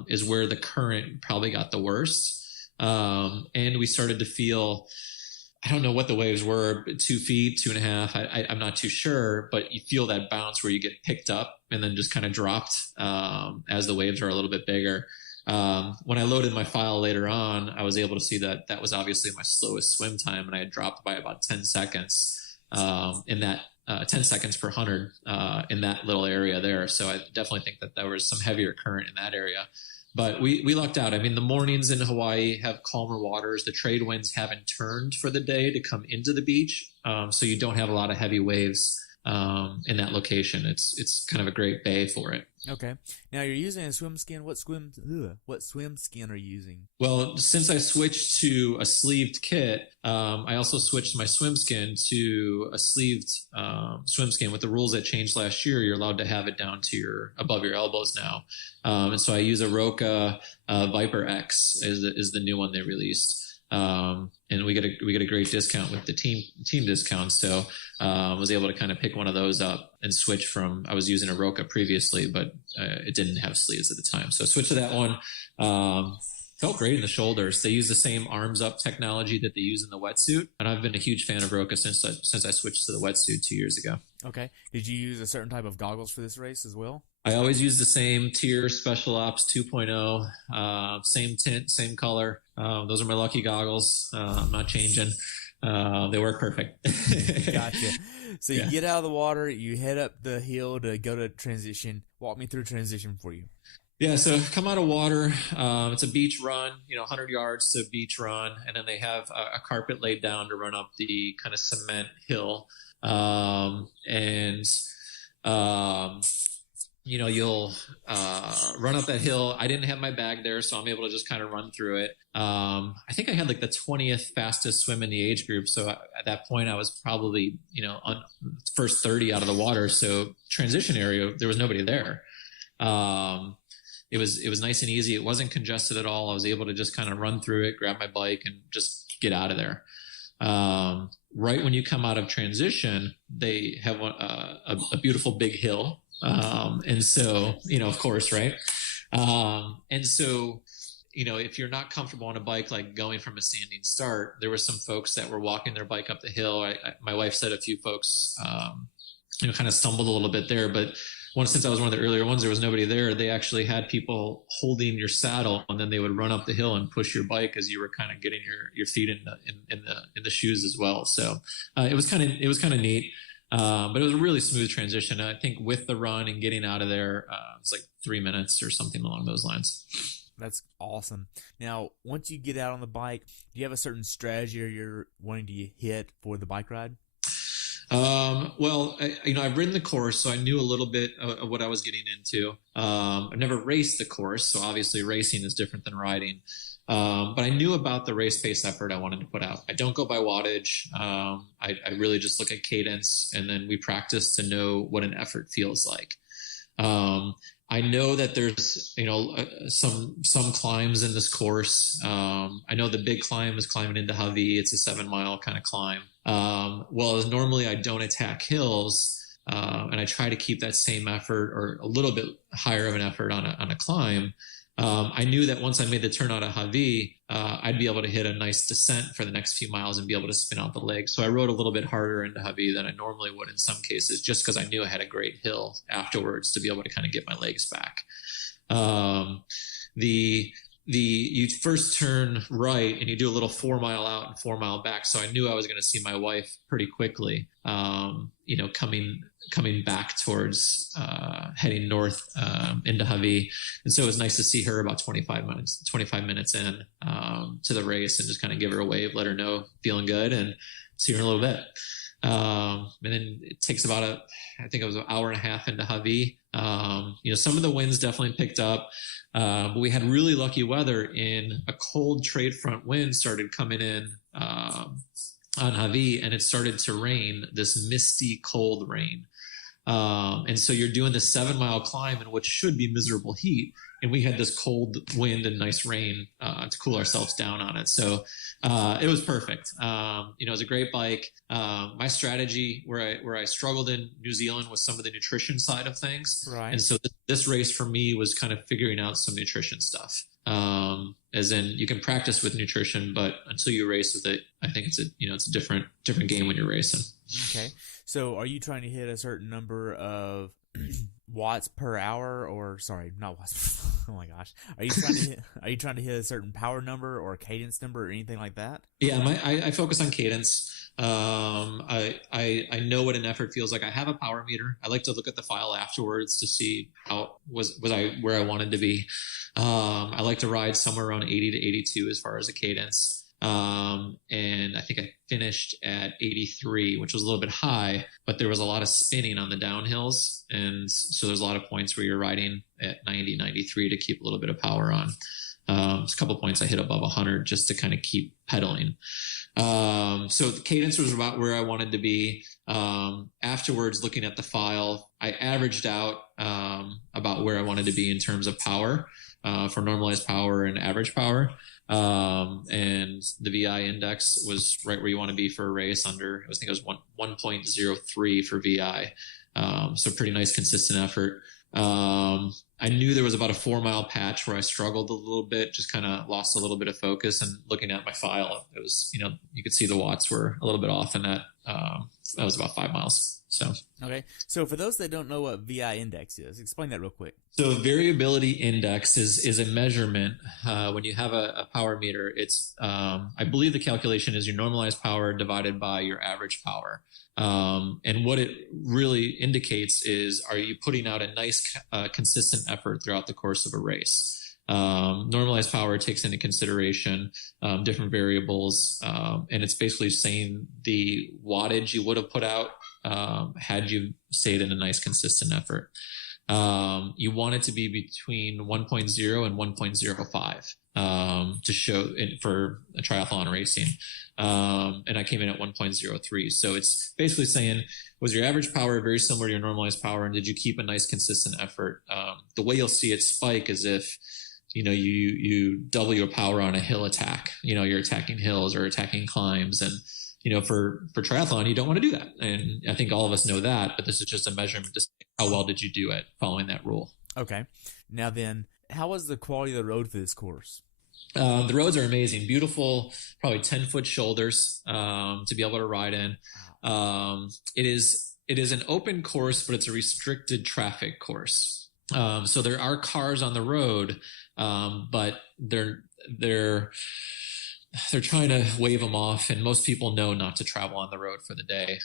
is where the current probably got the worst. And we started to feel, I don't know what the waves were, 2 feet, 2.5. I'm not too sure, but you feel that bounce where you get picked up and then just kind of dropped as the waves are a little bit bigger. When I loaded my file later on, I was able to see that was obviously my slowest swim time, and I had dropped by about 10 seconds in that 10 seconds per 100 in that little area there. So I definitely think that there was some heavier current in that area. But we lucked out. I mean, the mornings in Hawaii have calmer waters. The trade winds haven't turned for the day to come into the beach, so you don't have a lot of heavy waves in that location. It's kind of a great bay for it. Okay. Now you're using a swim skin. What swim skin are you using? Well, since I switched to a sleeved kit, I also switched my swim skin to a sleeved swim skin. With the rules that changed last year, you're allowed to have it down to above your elbows now. And so I use a Roka Viper X is the new one they released. And we get a great discount with the team discount. So, was able to kind of pick one of those up and switch from, I was using a Roka previously, but, it didn't have sleeves at the time. So I switched to that one. Felt great in the shoulders. They use the same arms up technology that they use in the wetsuit. And I've been a huge fan of Roka since I switched to the wetsuit 2 years ago. Okay. Did you use a certain type of goggles for this race as well? I always use the same tier Special Ops 2.0, same tint, same color. Those are my lucky goggles. I'm not changing. They work perfect. Gotcha. So you get out of the water, you head up the hill to go to transition. Walk me through transition for you. Yeah, so come out of water. It's a beach run, 100 yards to beach run, and then they have a carpet laid down to run up the kind of cement hill. You'll run up that hill. I didn't have my bag there, so I'm able to just kind of run through it. I think I had like the 20th fastest swim in the age group. So at that point, I was probably, on first 30 out of the water. So transition area, there was nobody there. It was nice and easy. It wasn't congested at all. I was able to just kind of run through it, grab my bike, and just get out of there. Right when you come out of transition, they have a beautiful big hill. And so, of course, right. And so, if you're not comfortable on a bike, like going from a standing start, there were some folks that were walking their bike up the hill. My wife said a few folks, kind of stumbled a little bit there, but since I was one of the earlier ones, there was nobody there. They actually had people holding your saddle, and then they would run up the hill and push your bike as you were kind of getting your feet in the shoes as well. So, it was kind of neat. But it was a really smooth transition. I think with the run and getting out of there, it's like 3 minutes or something along those lines. That's awesome. Now, once you get out on the bike, do you have a certain strategy you're wanting to hit for the bike ride? Well, I've ridden the course, so I knew a little bit of what I was getting into. I've never raced the course, so obviously racing is different than riding. But I knew about the race pace effort I wanted to put out. I don't go by wattage. I really just look at cadence, and then we practice to know what an effort feels like. I know that there's, some climbs in this course. I know the big climb is climbing into Javi. It's a 7-mile kind of climb. Well, normally I don't attack hills, and I try to keep that same effort or a little bit higher of an effort on a climb. I knew that once I made the turn out of Javi, I'd be able to hit a nice descent for the next few miles and be able to spin out the legs. So I rode a little bit harder into Javi than I normally would in some cases, just because I knew I had a great hill afterwards to be able to kind of get my legs back. You first turn right and you do a little 4-mile out and 4-mile back. So I knew I was going to see my wife pretty quickly, coming back towards heading north into Javi. And so it was nice to see her about 25 minutes in to the race and just kind of give her a wave, let her know feeling good, and see her in a little bit. And then it takes about I think it was an hour and a half into Javi. Some of the winds definitely picked up, but we had really lucky weather in a cold trade front wind started coming in on Javi, and it started to rain, this misty, cold rain. And so you're doing the 7-mile climb in what should be miserable heat. And we had this cold wind and nice rain to cool ourselves down on it. So it was perfect. It was a great bike. My strategy where I struggled in New Zealand was some of the nutrition side of things. Right. And so this race for me was kind of figuring out some nutrition stuff. As in you can practice with nutrition, but until you race with it, I think it's a different game when you're racing. Okay. So are you trying to hit a certain number of watts per hour, or sorry, not watts. Oh my gosh. Are you trying to hit a certain power number or cadence number or anything like that? Yeah, I focus on cadence. I know what an effort feels like. I have a power meter. I like to look at the file afterwards to see how was I where I wanted to be. I like to ride somewhere around 80 to 82 as far as a cadence. And I think I finished at 83, which was a little bit high, but there was a lot of spinning on the downhills. And so there's a lot of points where you're riding at 90, 93 to keep a little bit of power on. There's a couple of points I hit above 100 just to kind of keep pedaling. So the cadence was about where I wanted to be. Afterwards, looking at the file, I averaged out about where I wanted to be in terms of power, for normalized power and average power. And the VI index was right where you want to be for a race I think it was 1.03 for VI. So pretty nice, consistent effort. I knew there was about a 4-mile patch where I struggled a little bit, just kind of lost a little bit of focus, and looking at my file, it was, you could see the watts were a little bit off in that. That was about 5 miles. So, okay. So for those that don't know what VI index is, explain that real quick. So variability index is a measurement. When you have a power meter, it's, I believe the calculation is your normalized power divided by your average power. And what it really indicates is, are you putting out a nice, consistent effort throughout the course of a race? Normalized power takes into consideration different variables, and it's basically saying the wattage you would have put out had you stayed in a nice, consistent effort. You want it to be between 1.0 and 1.05 to show for a triathlon racing. And I came in at 1.03. So it's basically saying, was your average power very similar to your normalized power? And did you keep a nice, consistent effort? The way you'll see it spike is if, you double your power on a hill attack, you're attacking hills or attacking climbs. And, for triathlon, you don't want to do that. And I think all of us know that, but this is just a measurement to see how well did you do it following that rule. Okay. Now then, how was the quality of the road for this course? The roads are amazing, beautiful, probably 10-foot shoulders to be able to ride in. It is an open course, but it's a restricted traffic course. So there are cars on the road, but they're trying to wave them off, and most people know not to travel on the road for the day.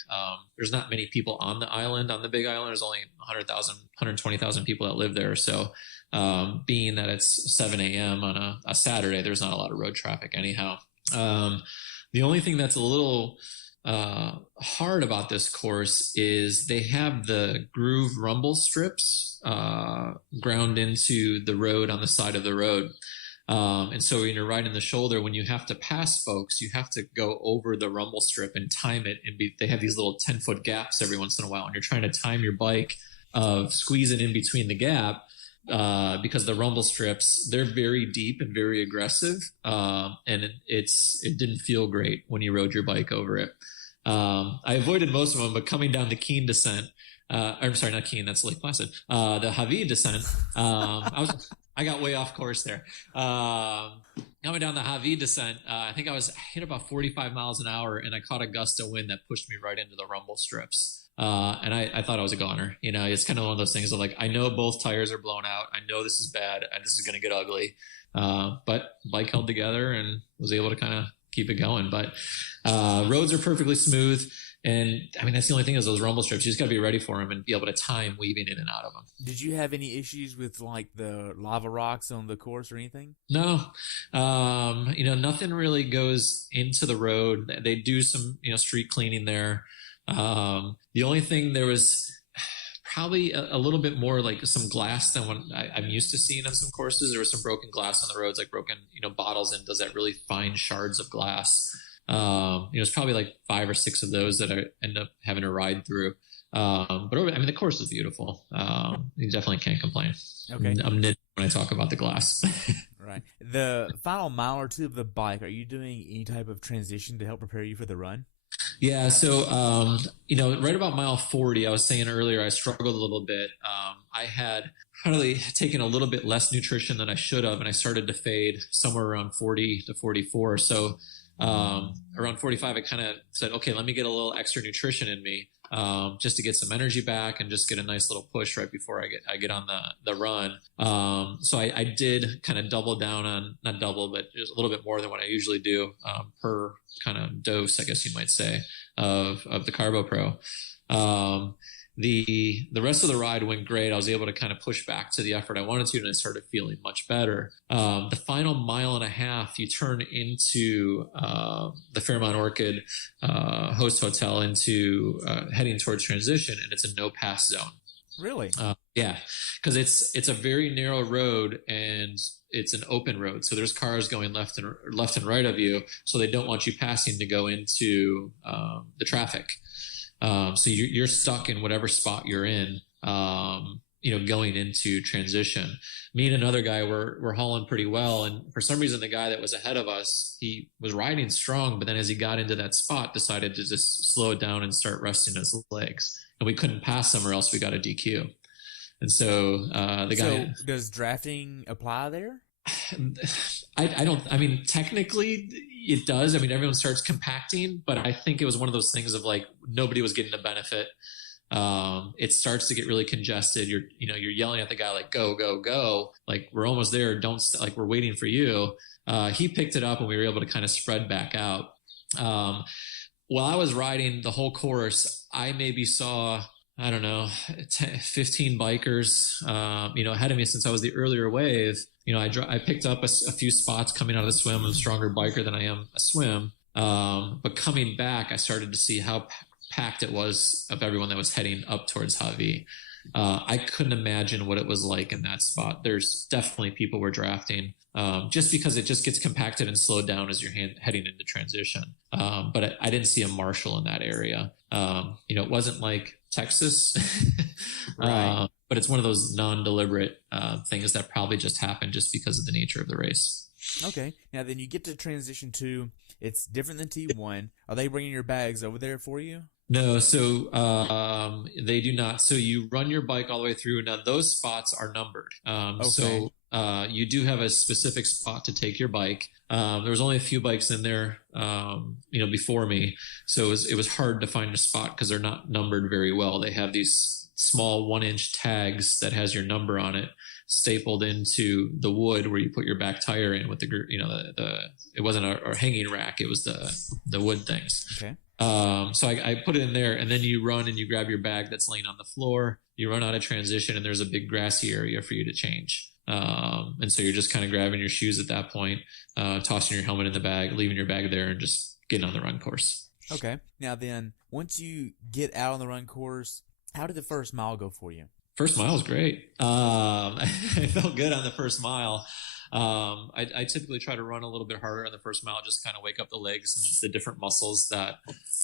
There's not many people on the island, on the Big Island. There's only 120,000 people that live there. So being that it's 7 a.m. on a Saturday, there's not a lot of road traffic anyhow. The only thing that's a little hard about this course is they have the groove rumble strips ground into the road on the side of the road. And so when you're riding the shoulder, when you have to pass folks, you have to go over the rumble strip and time it. And they have these little 10-foot gaps every once in a while. And you're trying to time your bike squeezing in between the gap because the rumble strips, they're very deep and very aggressive. And it didn't feel great when you rode your bike over it. I avoided most of them, but coming down the Keene descent, I'm sorry, not Keene, that's Lake Placid. The Javi descent, I got way off course there. Coming down the Javi descent, I think I hit about 45 miles an hour, and I caught a gust of wind that pushed me right into the rumble strips. And I thought I was a goner. You know, it's kind of one of those things of like, I know both tires are blown out. I know this is bad, and this is going to get ugly. But bike held together and was able to kind of keep it going. But roads are perfectly smooth. And I mean, that's the only thing is those rumble strips. You just got to be ready for them and be able to time weaving in and out of them. Did you have any issues with like the lava rocks on the course or anything? No, nothing really goes into the road. They do some, street cleaning there. The only thing there was probably a little bit more like some glass than what I'm used to seeing on some courses. There was some broken glass on the roads, like broken, bottles and does that really fine shards of glass. It's probably like 5 or 6 of those that I end up having to ride through. But the course is beautiful. You definitely can't complain. Okay. I'm nitpicking when I talk about the glass. Right. The final mile or two of the bike, are you doing any type of transition to help prepare you for the run? Yeah. So, right about mile 40, I was saying earlier, I struggled a little bit. I had probably taken a little bit less nutrition than I should have, and I started to fade somewhere around 40 to 44. So, around 45, I kind of said, okay, let me get a little extra nutrition in me, just to get some energy back and just get a nice little push right before I get on the run. So I did kind of double down on, not double, but just a little bit more than what I usually do, per kind of dose, I guess you might say, of the Carbo Pro. The rest of the ride went great. I was able to kind of push back to the effort I wanted to, and I started feeling much better. The final mile and a half, you turn into the Fairmont Orchid host hotel into heading towards transition, and it's a no pass zone. Really? Yeah, because it's a very narrow road and it's an open road, so there's cars going left and right of you, so they don't want you passing to go into the traffic. So you're stuck in whatever spot you're in, going into transition. Me and another guy were hauling pretty well. And for some reason, the guy that was ahead of us, he was riding strong, but then as he got into that spot, decided to just slow it down and start resting his legs. And we couldn't pass him or else we got a DQ. And so the guy... So does drafting apply there? Technically it does. Everyone starts compacting, but I think it was one of those things of like, nobody was getting a benefit. It starts to get really congested. You're yelling at the guy, like, go, go, go. Like, we're almost there. Like, we're waiting for you. He picked it up and we were able to kind of spread back out. While I was riding the whole course, I maybe saw, 15 bikers, ahead of me since I was the earlier wave. I picked up a few spots coming out of the swim. I'm a stronger biker than I am a swim. But coming back, I started to see how packed it was of everyone that was heading up towards Javi. I couldn't imagine what it was like in that spot. There's definitely people were drafting, just because it just gets compacted and slowed down as you're heading into transition. But I didn't see a marshal in that area. It wasn't like Texas, right. But it's one of those non-deliberate things that probably just happened just because of the nature of the race. Okay. Now then you get to transition 2. It's different than T1. Are they bringing your bags over there for you? No, so they do not. So you run your bike all the way through. Now those spots are numbered. Okay. So you do have a specific spot to take your bike. There was only a few bikes in there, before me. So it was hard to find a spot because they're not numbered very well. They have these small 1-inch tags that has your number on it stapled into the wood where you put your back tire in with it wasn't a hanging rack. It was the wood things. Okay. So I put it in there, and then you run and you grab your bag that's laying on the floor. You run out of transition, and there's a big grassy area for you to change. And so you're just kind of grabbing your shoes at that point, tossing your helmet in the bag, leaving your bag there, and just getting on the run course. Okay. Now then, once you get out on the run course, how did the first mile go for you? First mile was great. I felt good on the first mile. I typically try to run a little bit harder on the first mile, just kind of wake up the legs and the different muscles that,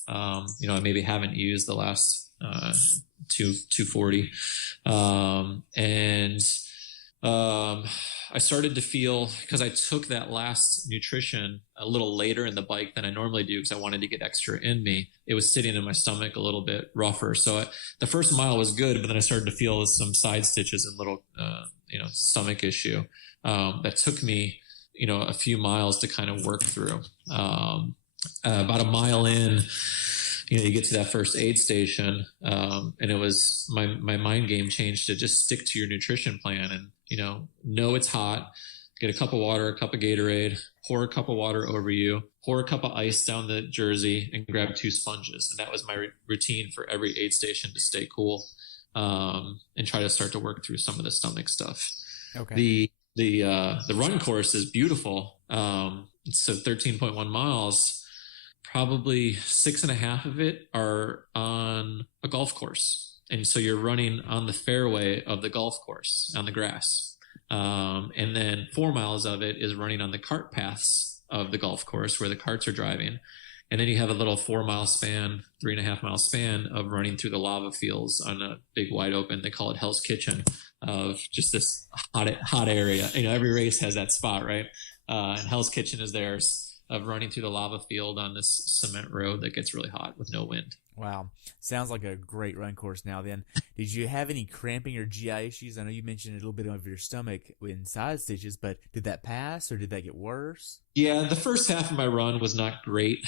I maybe haven't used the last, 240. I started to feel, because I took that last nutrition a little later in the bike than I normally do, because I wanted to get extra in me. It was sitting in my stomach a little bit rougher. So the first mile was good, but then I started to feel some side stitches and little, stomach issue, that took me, a few miles to kind of work through. About a mile in, you get to that first aid station, and it was my mind game changed to just stick to your nutrition plan and, know it's hot, get a cup of water, a cup of Gatorade, pour a cup of water over you, pour a cup of ice down the jersey, and grab 2 sponges. And that was my routine for every aid station to stay cool, and try to start to work through some of the stomach stuff. Okay. The run course is beautiful. It's 13.1 miles. Probably 6.5 of it are on a golf course. And so you're running on the fairway of the golf course on the grass. And then 4 miles of it is running on the cart paths of the golf course where the carts are driving. And then you have a little 4-mile span, 3.5-mile span of running through the lava fields on a big wide open. They call it Hell's Kitchen, of just this hot area. Every race has that spot, right? And Hell's Kitchen is theirs, of running through the lava field on this cement road that gets really hot with no wind. Wow. Sounds like a great run course. Now then, did you have any cramping or GI issues? I know you mentioned a little bit of your stomach in side stitches, but did that pass or did that get worse? Yeah, the first half of my run was not great.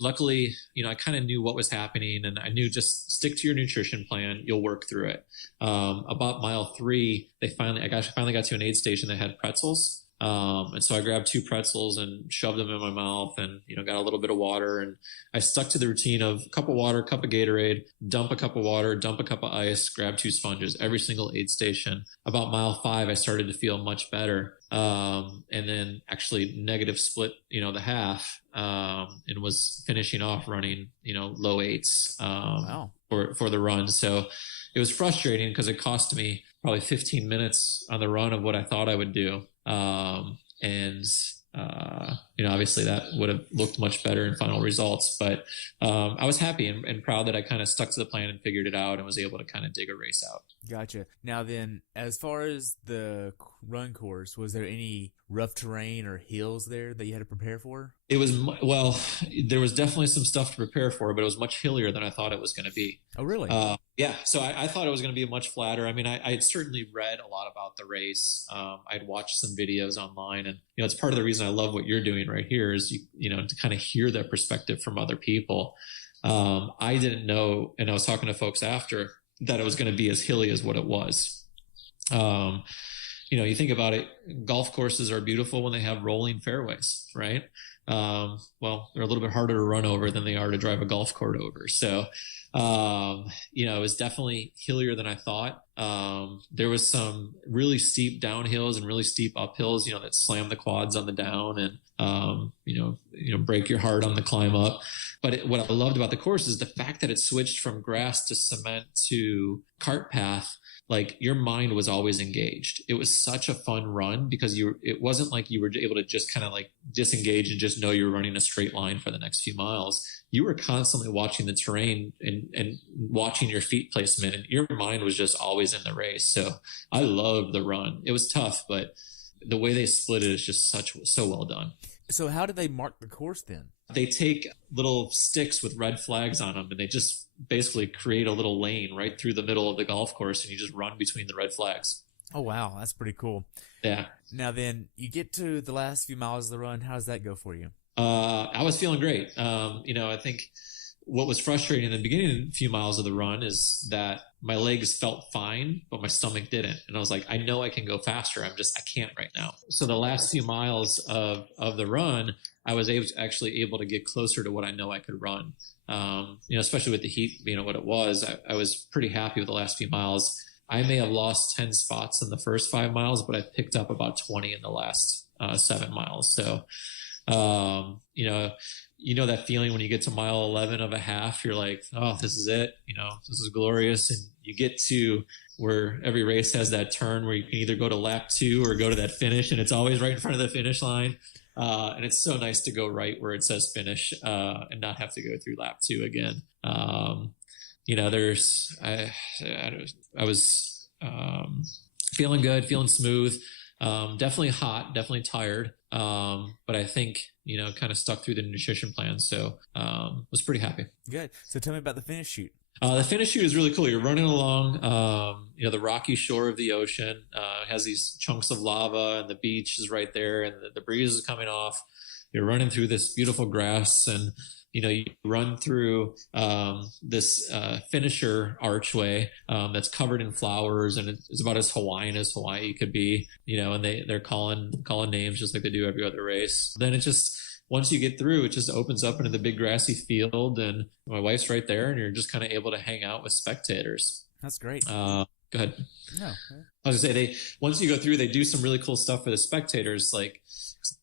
Luckily, I kind of knew what was happening, and I knew just stick to your nutrition plan. You'll work through it. About mile 3, I finally got to an aid station that had pretzels. And so I grabbed 2 pretzels and shoved them in my mouth and, got a little bit of water, and I stuck to the routine of a cup of water, cup of Gatorade, dump a cup of water, dump a cup of ice, grab 2 sponges, every single aid station. About mile 5, I started to feel much better. And then actually negative split, the half, and was finishing off running, low 8s, Wow. for the run. So it was frustrating because it cost me probably 15 minutes on the run of what I thought I would do. Obviously that would have looked much better in final results, but, I was happy and proud that I kind of stuck to the plan and figured it out and was able to kind of dig a race out. Gotcha. Now then, as far as the run course, was there any rough terrain or hills there that you had to prepare for? It was, there was definitely some stuff to prepare for, but it was much hillier than I thought it was going to be. Oh, really? Yeah. So I thought it was going to be much flatter. I mean, I had certainly read a lot about the race. I'd watched some videos online, and, it's part of the reason I love what you're doing right here is, to kind of hear that perspective from other people. I didn't know, and I was talking to folks after, that it was going to be as hilly as what it was. You think about it, golf courses are beautiful when they have rolling fairways, right? Well, they're a little bit harder to run over than they are to drive a golf cart over. So, it was definitely hillier than I thought. There was some really steep downhills and really steep uphills, that slam the quads on the down and, break your heart on the climb up. But what I loved about the course is the fact that it switched from grass to cement to cart path. Like, your mind was always engaged. It was such a fun run because it wasn't like you were able to just kind of like disengage and just know you were running a straight line for the next few miles. You were constantly watching the terrain and watching your feet placement, and your mind was just always in the race. So I loved the run. It was tough, but the way they split it is just so well done. So how did they mark the course then? They take little sticks with red flags on them, and they just basically create a little lane right through the middle of the golf course, and you just run between the red flags. Oh, wow. That's pretty cool. Yeah. Now then, you get to the last few miles of the run. How does that go for you? I was feeling great. I think what was frustrating in the beginning few miles of the run is that my legs felt fine, but my stomach didn't. And I was like, I know I can go faster. I can't right now. So the last few miles of the run, I was actually able to get closer to what I know I could run. Especially with the heat, what it was, I was pretty happy with the last few miles. I may have lost 10 spots in the first 5 miles, but I picked up about 20 in the last 7 miles. So, you know that feeling when you get to mile 11 of a half, you're like, oh, this is it. You know, this is glorious. And you get to where every race has that turn where you can either go to lap 2 or go to that finish, and it's always right in front of the finish line. And it's so nice to go right where it says finish, and not have to go through lap 2 again. You know, I was feeling good, feeling smooth, definitely hot, definitely tired. But I think, you know, kind of stuck through the nutrition plan. So, was pretty happy. Good. So tell me about the finish shoot. The finish shoot is really cool. You're running along, you know, the rocky shore of the ocean. It has these chunks of lava, and the beach is right there, and the breeze is coming off. You're running through this beautiful grass, and you know, you run through this finisher archway that's covered in flowers, and it's about as Hawaiian as Hawaii could be. You know, and they're calling names just like they do every other race. Then it just, once you get through, it just opens up into the big grassy field, and my wife's right there, and you're just kind of able to hang out with spectators. That's great. Go ahead. No. I was gonna say, once you go through, they do some really cool stuff for the spectators. Like,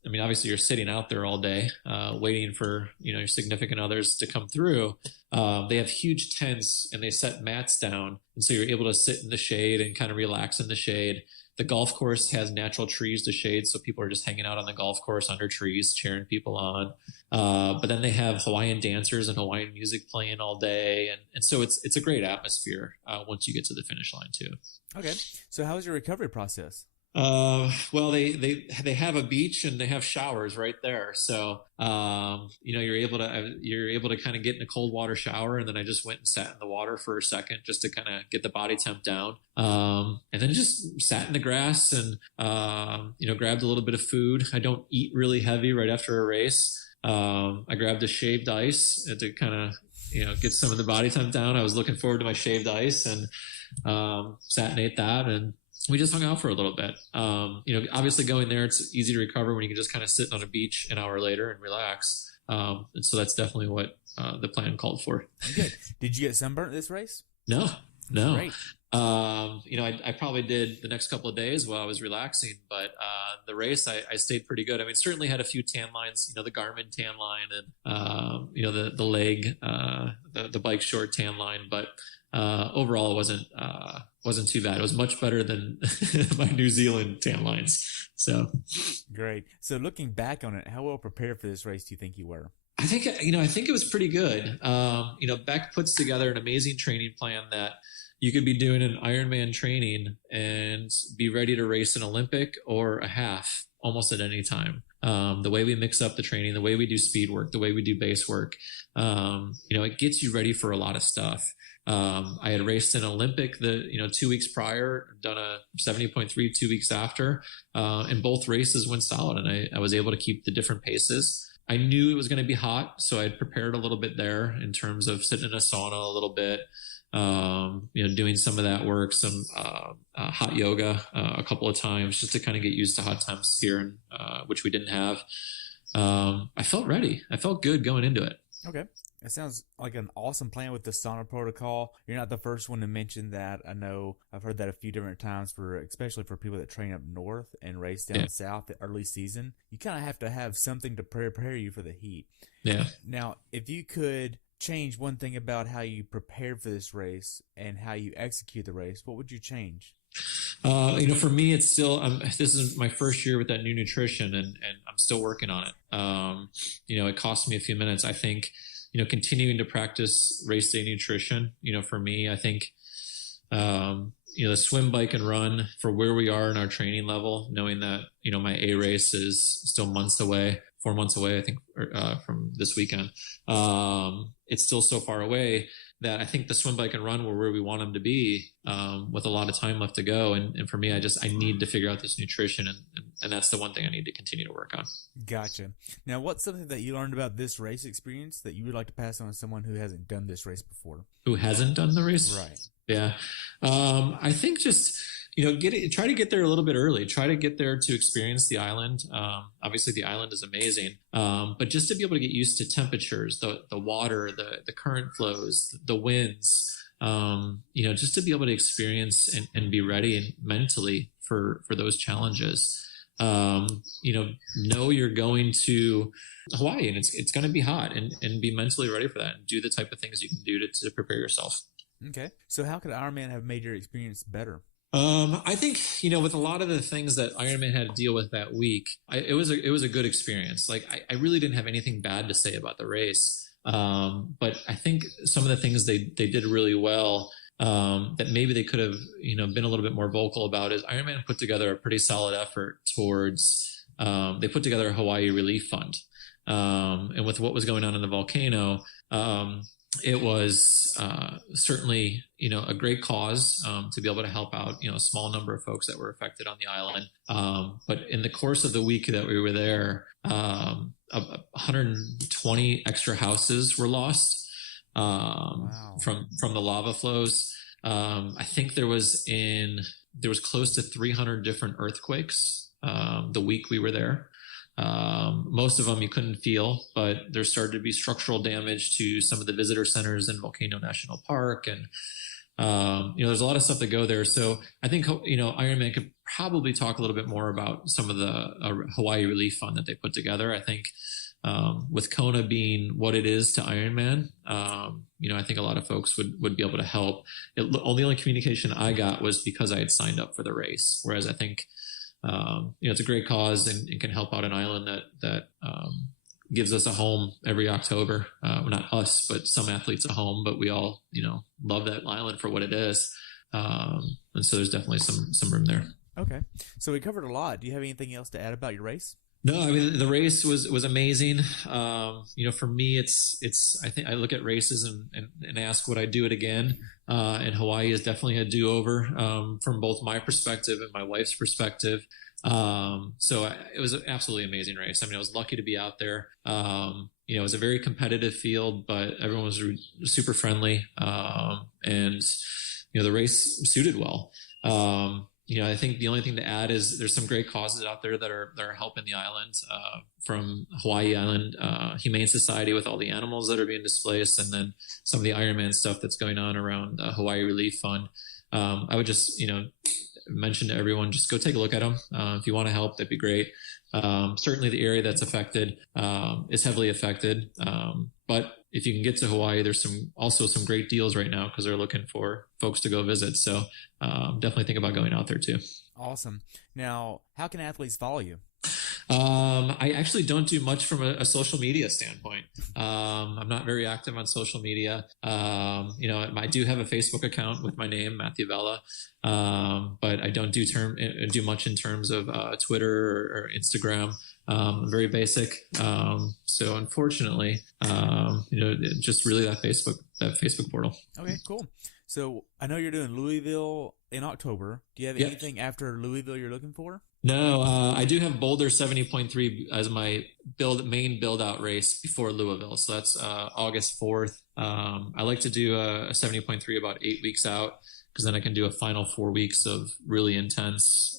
I mean, obviously you're sitting out there all day, waiting for, you know, your significant others to come through. They have huge tents, and they set mats down, and so you're able to sit in the shade and kind of relax in the shade. The golf course has natural trees to shade, so people are just hanging out on the golf course under trees, cheering people on. But then they have Hawaiian dancers and Hawaiian music playing all day, and so it's a great atmosphere once you get to the finish line too. Okay, so how was your recovery process? Well, they have a beach, and they have showers right there. So, you know, you're able to kind of get in a cold water shower. And then I just went and sat in the water for a second just to kind of get the body temp down. And then just sat in the grass and, you know, grabbed a little bit of food. I don't eat really heavy right after a race. I grabbed a shaved ice to kind of, you know, get some of the body temp down. I was looking forward to my shaved ice, and, sat and ate that, and we just hung out for a little bit. You know, obviously going there, it's easy to recover when you can just kind of sit on a beach an hour later and relax. And so that's definitely what the plan called for. Good. Did you get sunburnt this race? No. Great. You know, I probably did the next couple of days while I was relaxing, but the race, I stayed pretty good. I mean, certainly had a few tan lines, you know, the Garmin tan line, and, you know, the leg, the bike short tan line, but overall it wasn't too bad. It was much better than my New Zealand tan lines. So great. So looking back on it, how well prepared for this race do you think you were? I think it was pretty good. You know, Bek puts together an amazing training plan that you could be doing an Ironman training and be ready to race an Olympic or a half almost at any time. The way we mix up the training, the way we do speed work, the way we do base work, you know, it gets you ready for a lot of stuff. I had raced an Olympic 2 weeks prior, done a 70.3 2 weeks after, and both races went solid, and I was able to keep the different paces. I knew it was going to be hot, so I'd prepared a little bit there in terms of sitting in a sauna a little bit, you know, doing some of that work, some hot yoga a couple of times just to kind of get used to hot temps here, which we didn't have. I felt ready. I felt good going into it. Okay. It sounds like an awesome plan with the sauna protocol. You're not the first one to mention that. I know I've heard that a few different times, especially for people that train up north and race down south the early season. You kind of have to have something to prepare you for the heat. Yeah. Now, if you could change one thing about how you prepared for this race and how you execute the race, what would you change? You know, for me, it's still, this is my first year with that new nutrition, and I'm still working on it. You know, it cost me a few minutes. I think, you know, continuing to practice race day nutrition, you know, for me, I think, you know, the swim, bike, and run for where we are in our training level, knowing that, you know, my A race is still 4 months away, I think, from this weekend. It's still so far away that I think the swim, bike, and run were where we want them to be, with a lot of time left to go. And for me, I need to figure out this nutrition, and that's the one thing I need to continue to work on. Gotcha. Now, what's something that you learned about this race experience that you would like to pass on to someone who hasn't done this race before? Who hasn't done the race? Right. Yeah. I think just, you know, try to get there a little bit early. Try to get there to experience the island. Obviously the island is amazing. But just to be able to get used to temperatures, the water, the current flows, the winds, you know, just to be able to experience and be ready and mentally for those challenges. know you're going to Hawaii and it's going to be hot, and be mentally ready for that and do the type of things you can do to prepare yourself. Okay. So how could Ironman have made your experience better? I think, with a lot of the things that Ironman had to deal with that week, it was a good experience. Like I really didn't have anything bad to say about the race. But I think some of the things they did really well, that maybe they could have, been a little bit more vocal about, is Ironman put together a pretty solid effort towards, they put together a Hawaii relief fund. And with what was going on in the volcano, it was certainly, a great cause to be able to help out, a small number of folks that were affected on the island. But in the course of the week that we were there, 120 extra houses were lost from the lava flows. I think there was close to 300 different earthquakes the week we were there. Most of them you couldn't feel, but there started to be structural damage to some of the visitor centers in Volcano National Park. And, there's a lot of stuff that go there. So I think, Ironman could probably talk a little bit more about some of the Hawaii Relief Fund that they put together. I think, with Kona being what it is to Ironman, I think a lot of folks would be able to help. The only communication I got was because I had signed up for the race. Whereas I think, it's a great cause and can help out an island that gives us a home every October. Well, not us, but some athletes a home, but we all, love that island for what it is. And so there's definitely some room there. Okay. So we covered a lot. Do you have anything else to add about your race? No, I mean, the race was amazing. For me, I think I look at races and ask, would I do it again? And Hawaii is definitely a do-over, from both my perspective and my wife's perspective. It was an absolutely amazing race. I mean, I was lucky to be out there. It was a very competitive field, but everyone was super friendly. And the race suited well. I think the only thing to add is there's some great causes out there that are helping the island, from Hawaii Island Humane Society with all the animals that are being displaced, and then some of the Ironman stuff that's going on around Hawaii Relief Fund. I would just, mention to everyone, just go take a look at them. If you want to help, that'd be great. Certainly the area that's affected is heavily affected. But if you can get to Hawaii, there's also some great deals right now because they're looking for folks to go visit. So definitely think about going out there too. Awesome. Now, how can athletes follow you? I actually don't do much from a social media standpoint. I'm not very active on social media. I do have a Facebook account with my name, Matthew Vella. But I don't do much in terms of Twitter or Instagram. Very basic. So unfortunately, just really that Facebook portal. Okay, cool. So I know you're doing Louisville in October. Do you have anything after Louisville you're looking for? No, I do have Boulder 70.3 as my main build out race before Louisville. So that's August 4th. I like to do a 70.3 about 8 weeks out, because then I can do a final 4 weeks of really intense,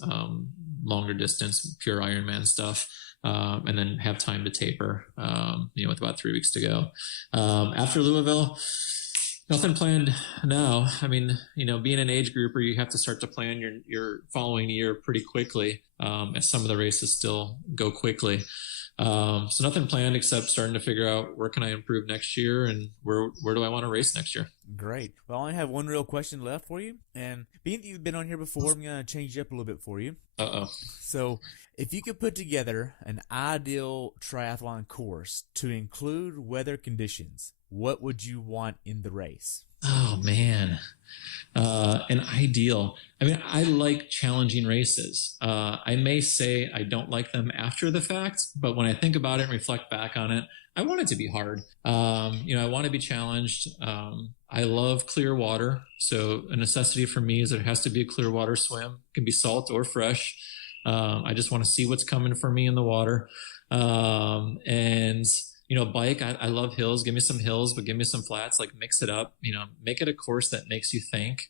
longer distance, pure Ironman stuff. And then have time to taper, with about 3 weeks to go. After Louisville, nothing planned now. I mean, being an age grouper, you have to start to plan your following year pretty quickly, as some of the races still go quickly. So nothing planned except starting to figure out where can I improve next year and where do I want to race next year. Great. Well, I only have one real question left for you. And being that you've been on here before, I'm going to change it up a little bit for you. Uh-oh. So if you could put together an ideal triathlon course to include weather conditions, what would you want in the race? Oh, man. An ideal. I mean, I like challenging races. I may say I don't like them after the fact, but when I think about it and reflect back on it, I want it to be hard. I want to be challenged. I love clear water. So a necessity for me is that it has to be a clear water swim. It can be salt or fresh. I just want to see what's coming for me in the water. Bike, I love hills. Give me some hills, but give me some flats, like mix it up, make it a course that makes you think,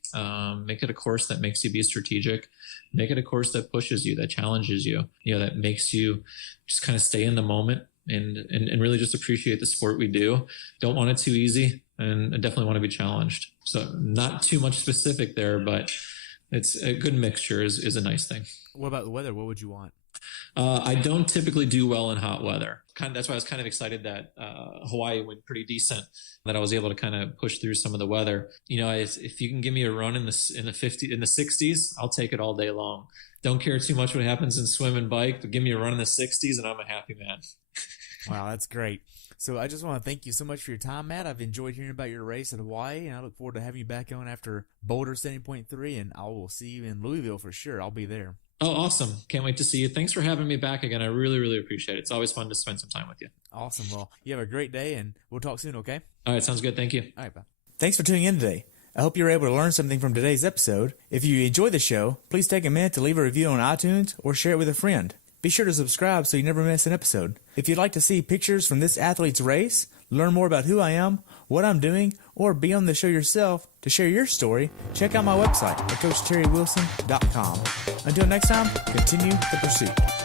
make it a course that makes you be strategic, make it a course that pushes you, that challenges you, that makes you just kind of stay in the moment and really just appreciate the sport we do. Don't want it too easy, and I definitely want to be challenged. So not too much specific there, but it's a good mixture is a nice thing. What about the weather? What would you want? I don't typically do well in hot weather. That's why I was kind of excited that Hawaii went pretty decent, that I was able to kind of push through some of the weather. If you can give me a run in the 60s, I'll take it all day long. Don't care too much what happens in swim and bike, but give me a run in the 60s and I'm a happy man. Wow, that's great. So I just want to thank you so much for your time, Matt. I've enjoyed hearing about your race in Hawaii, and I look forward to having you back on after Boulder 70.3, and I will see you in Louisville for sure. I'll be there. Oh, awesome. Can't wait to see you. Thanks for having me back again. I really, really appreciate it. It's always fun to spend some time with you. Awesome. Well, you have a great day, and we'll talk soon, okay? All right, sounds good. Thank you. All right, bye. Thanks for tuning in today. I hope you were able to learn something from today's episode. If you enjoyed the show, please take a minute to leave a review on iTunes or share it with a friend. Be sure to subscribe so you never miss an episode. If you'd like to see pictures from this athlete's race, learn more about who I am, what I'm doing, or be on the show yourself to share your story, check out my website at CoachTerryWilson.com. Until next time, continue the pursuit.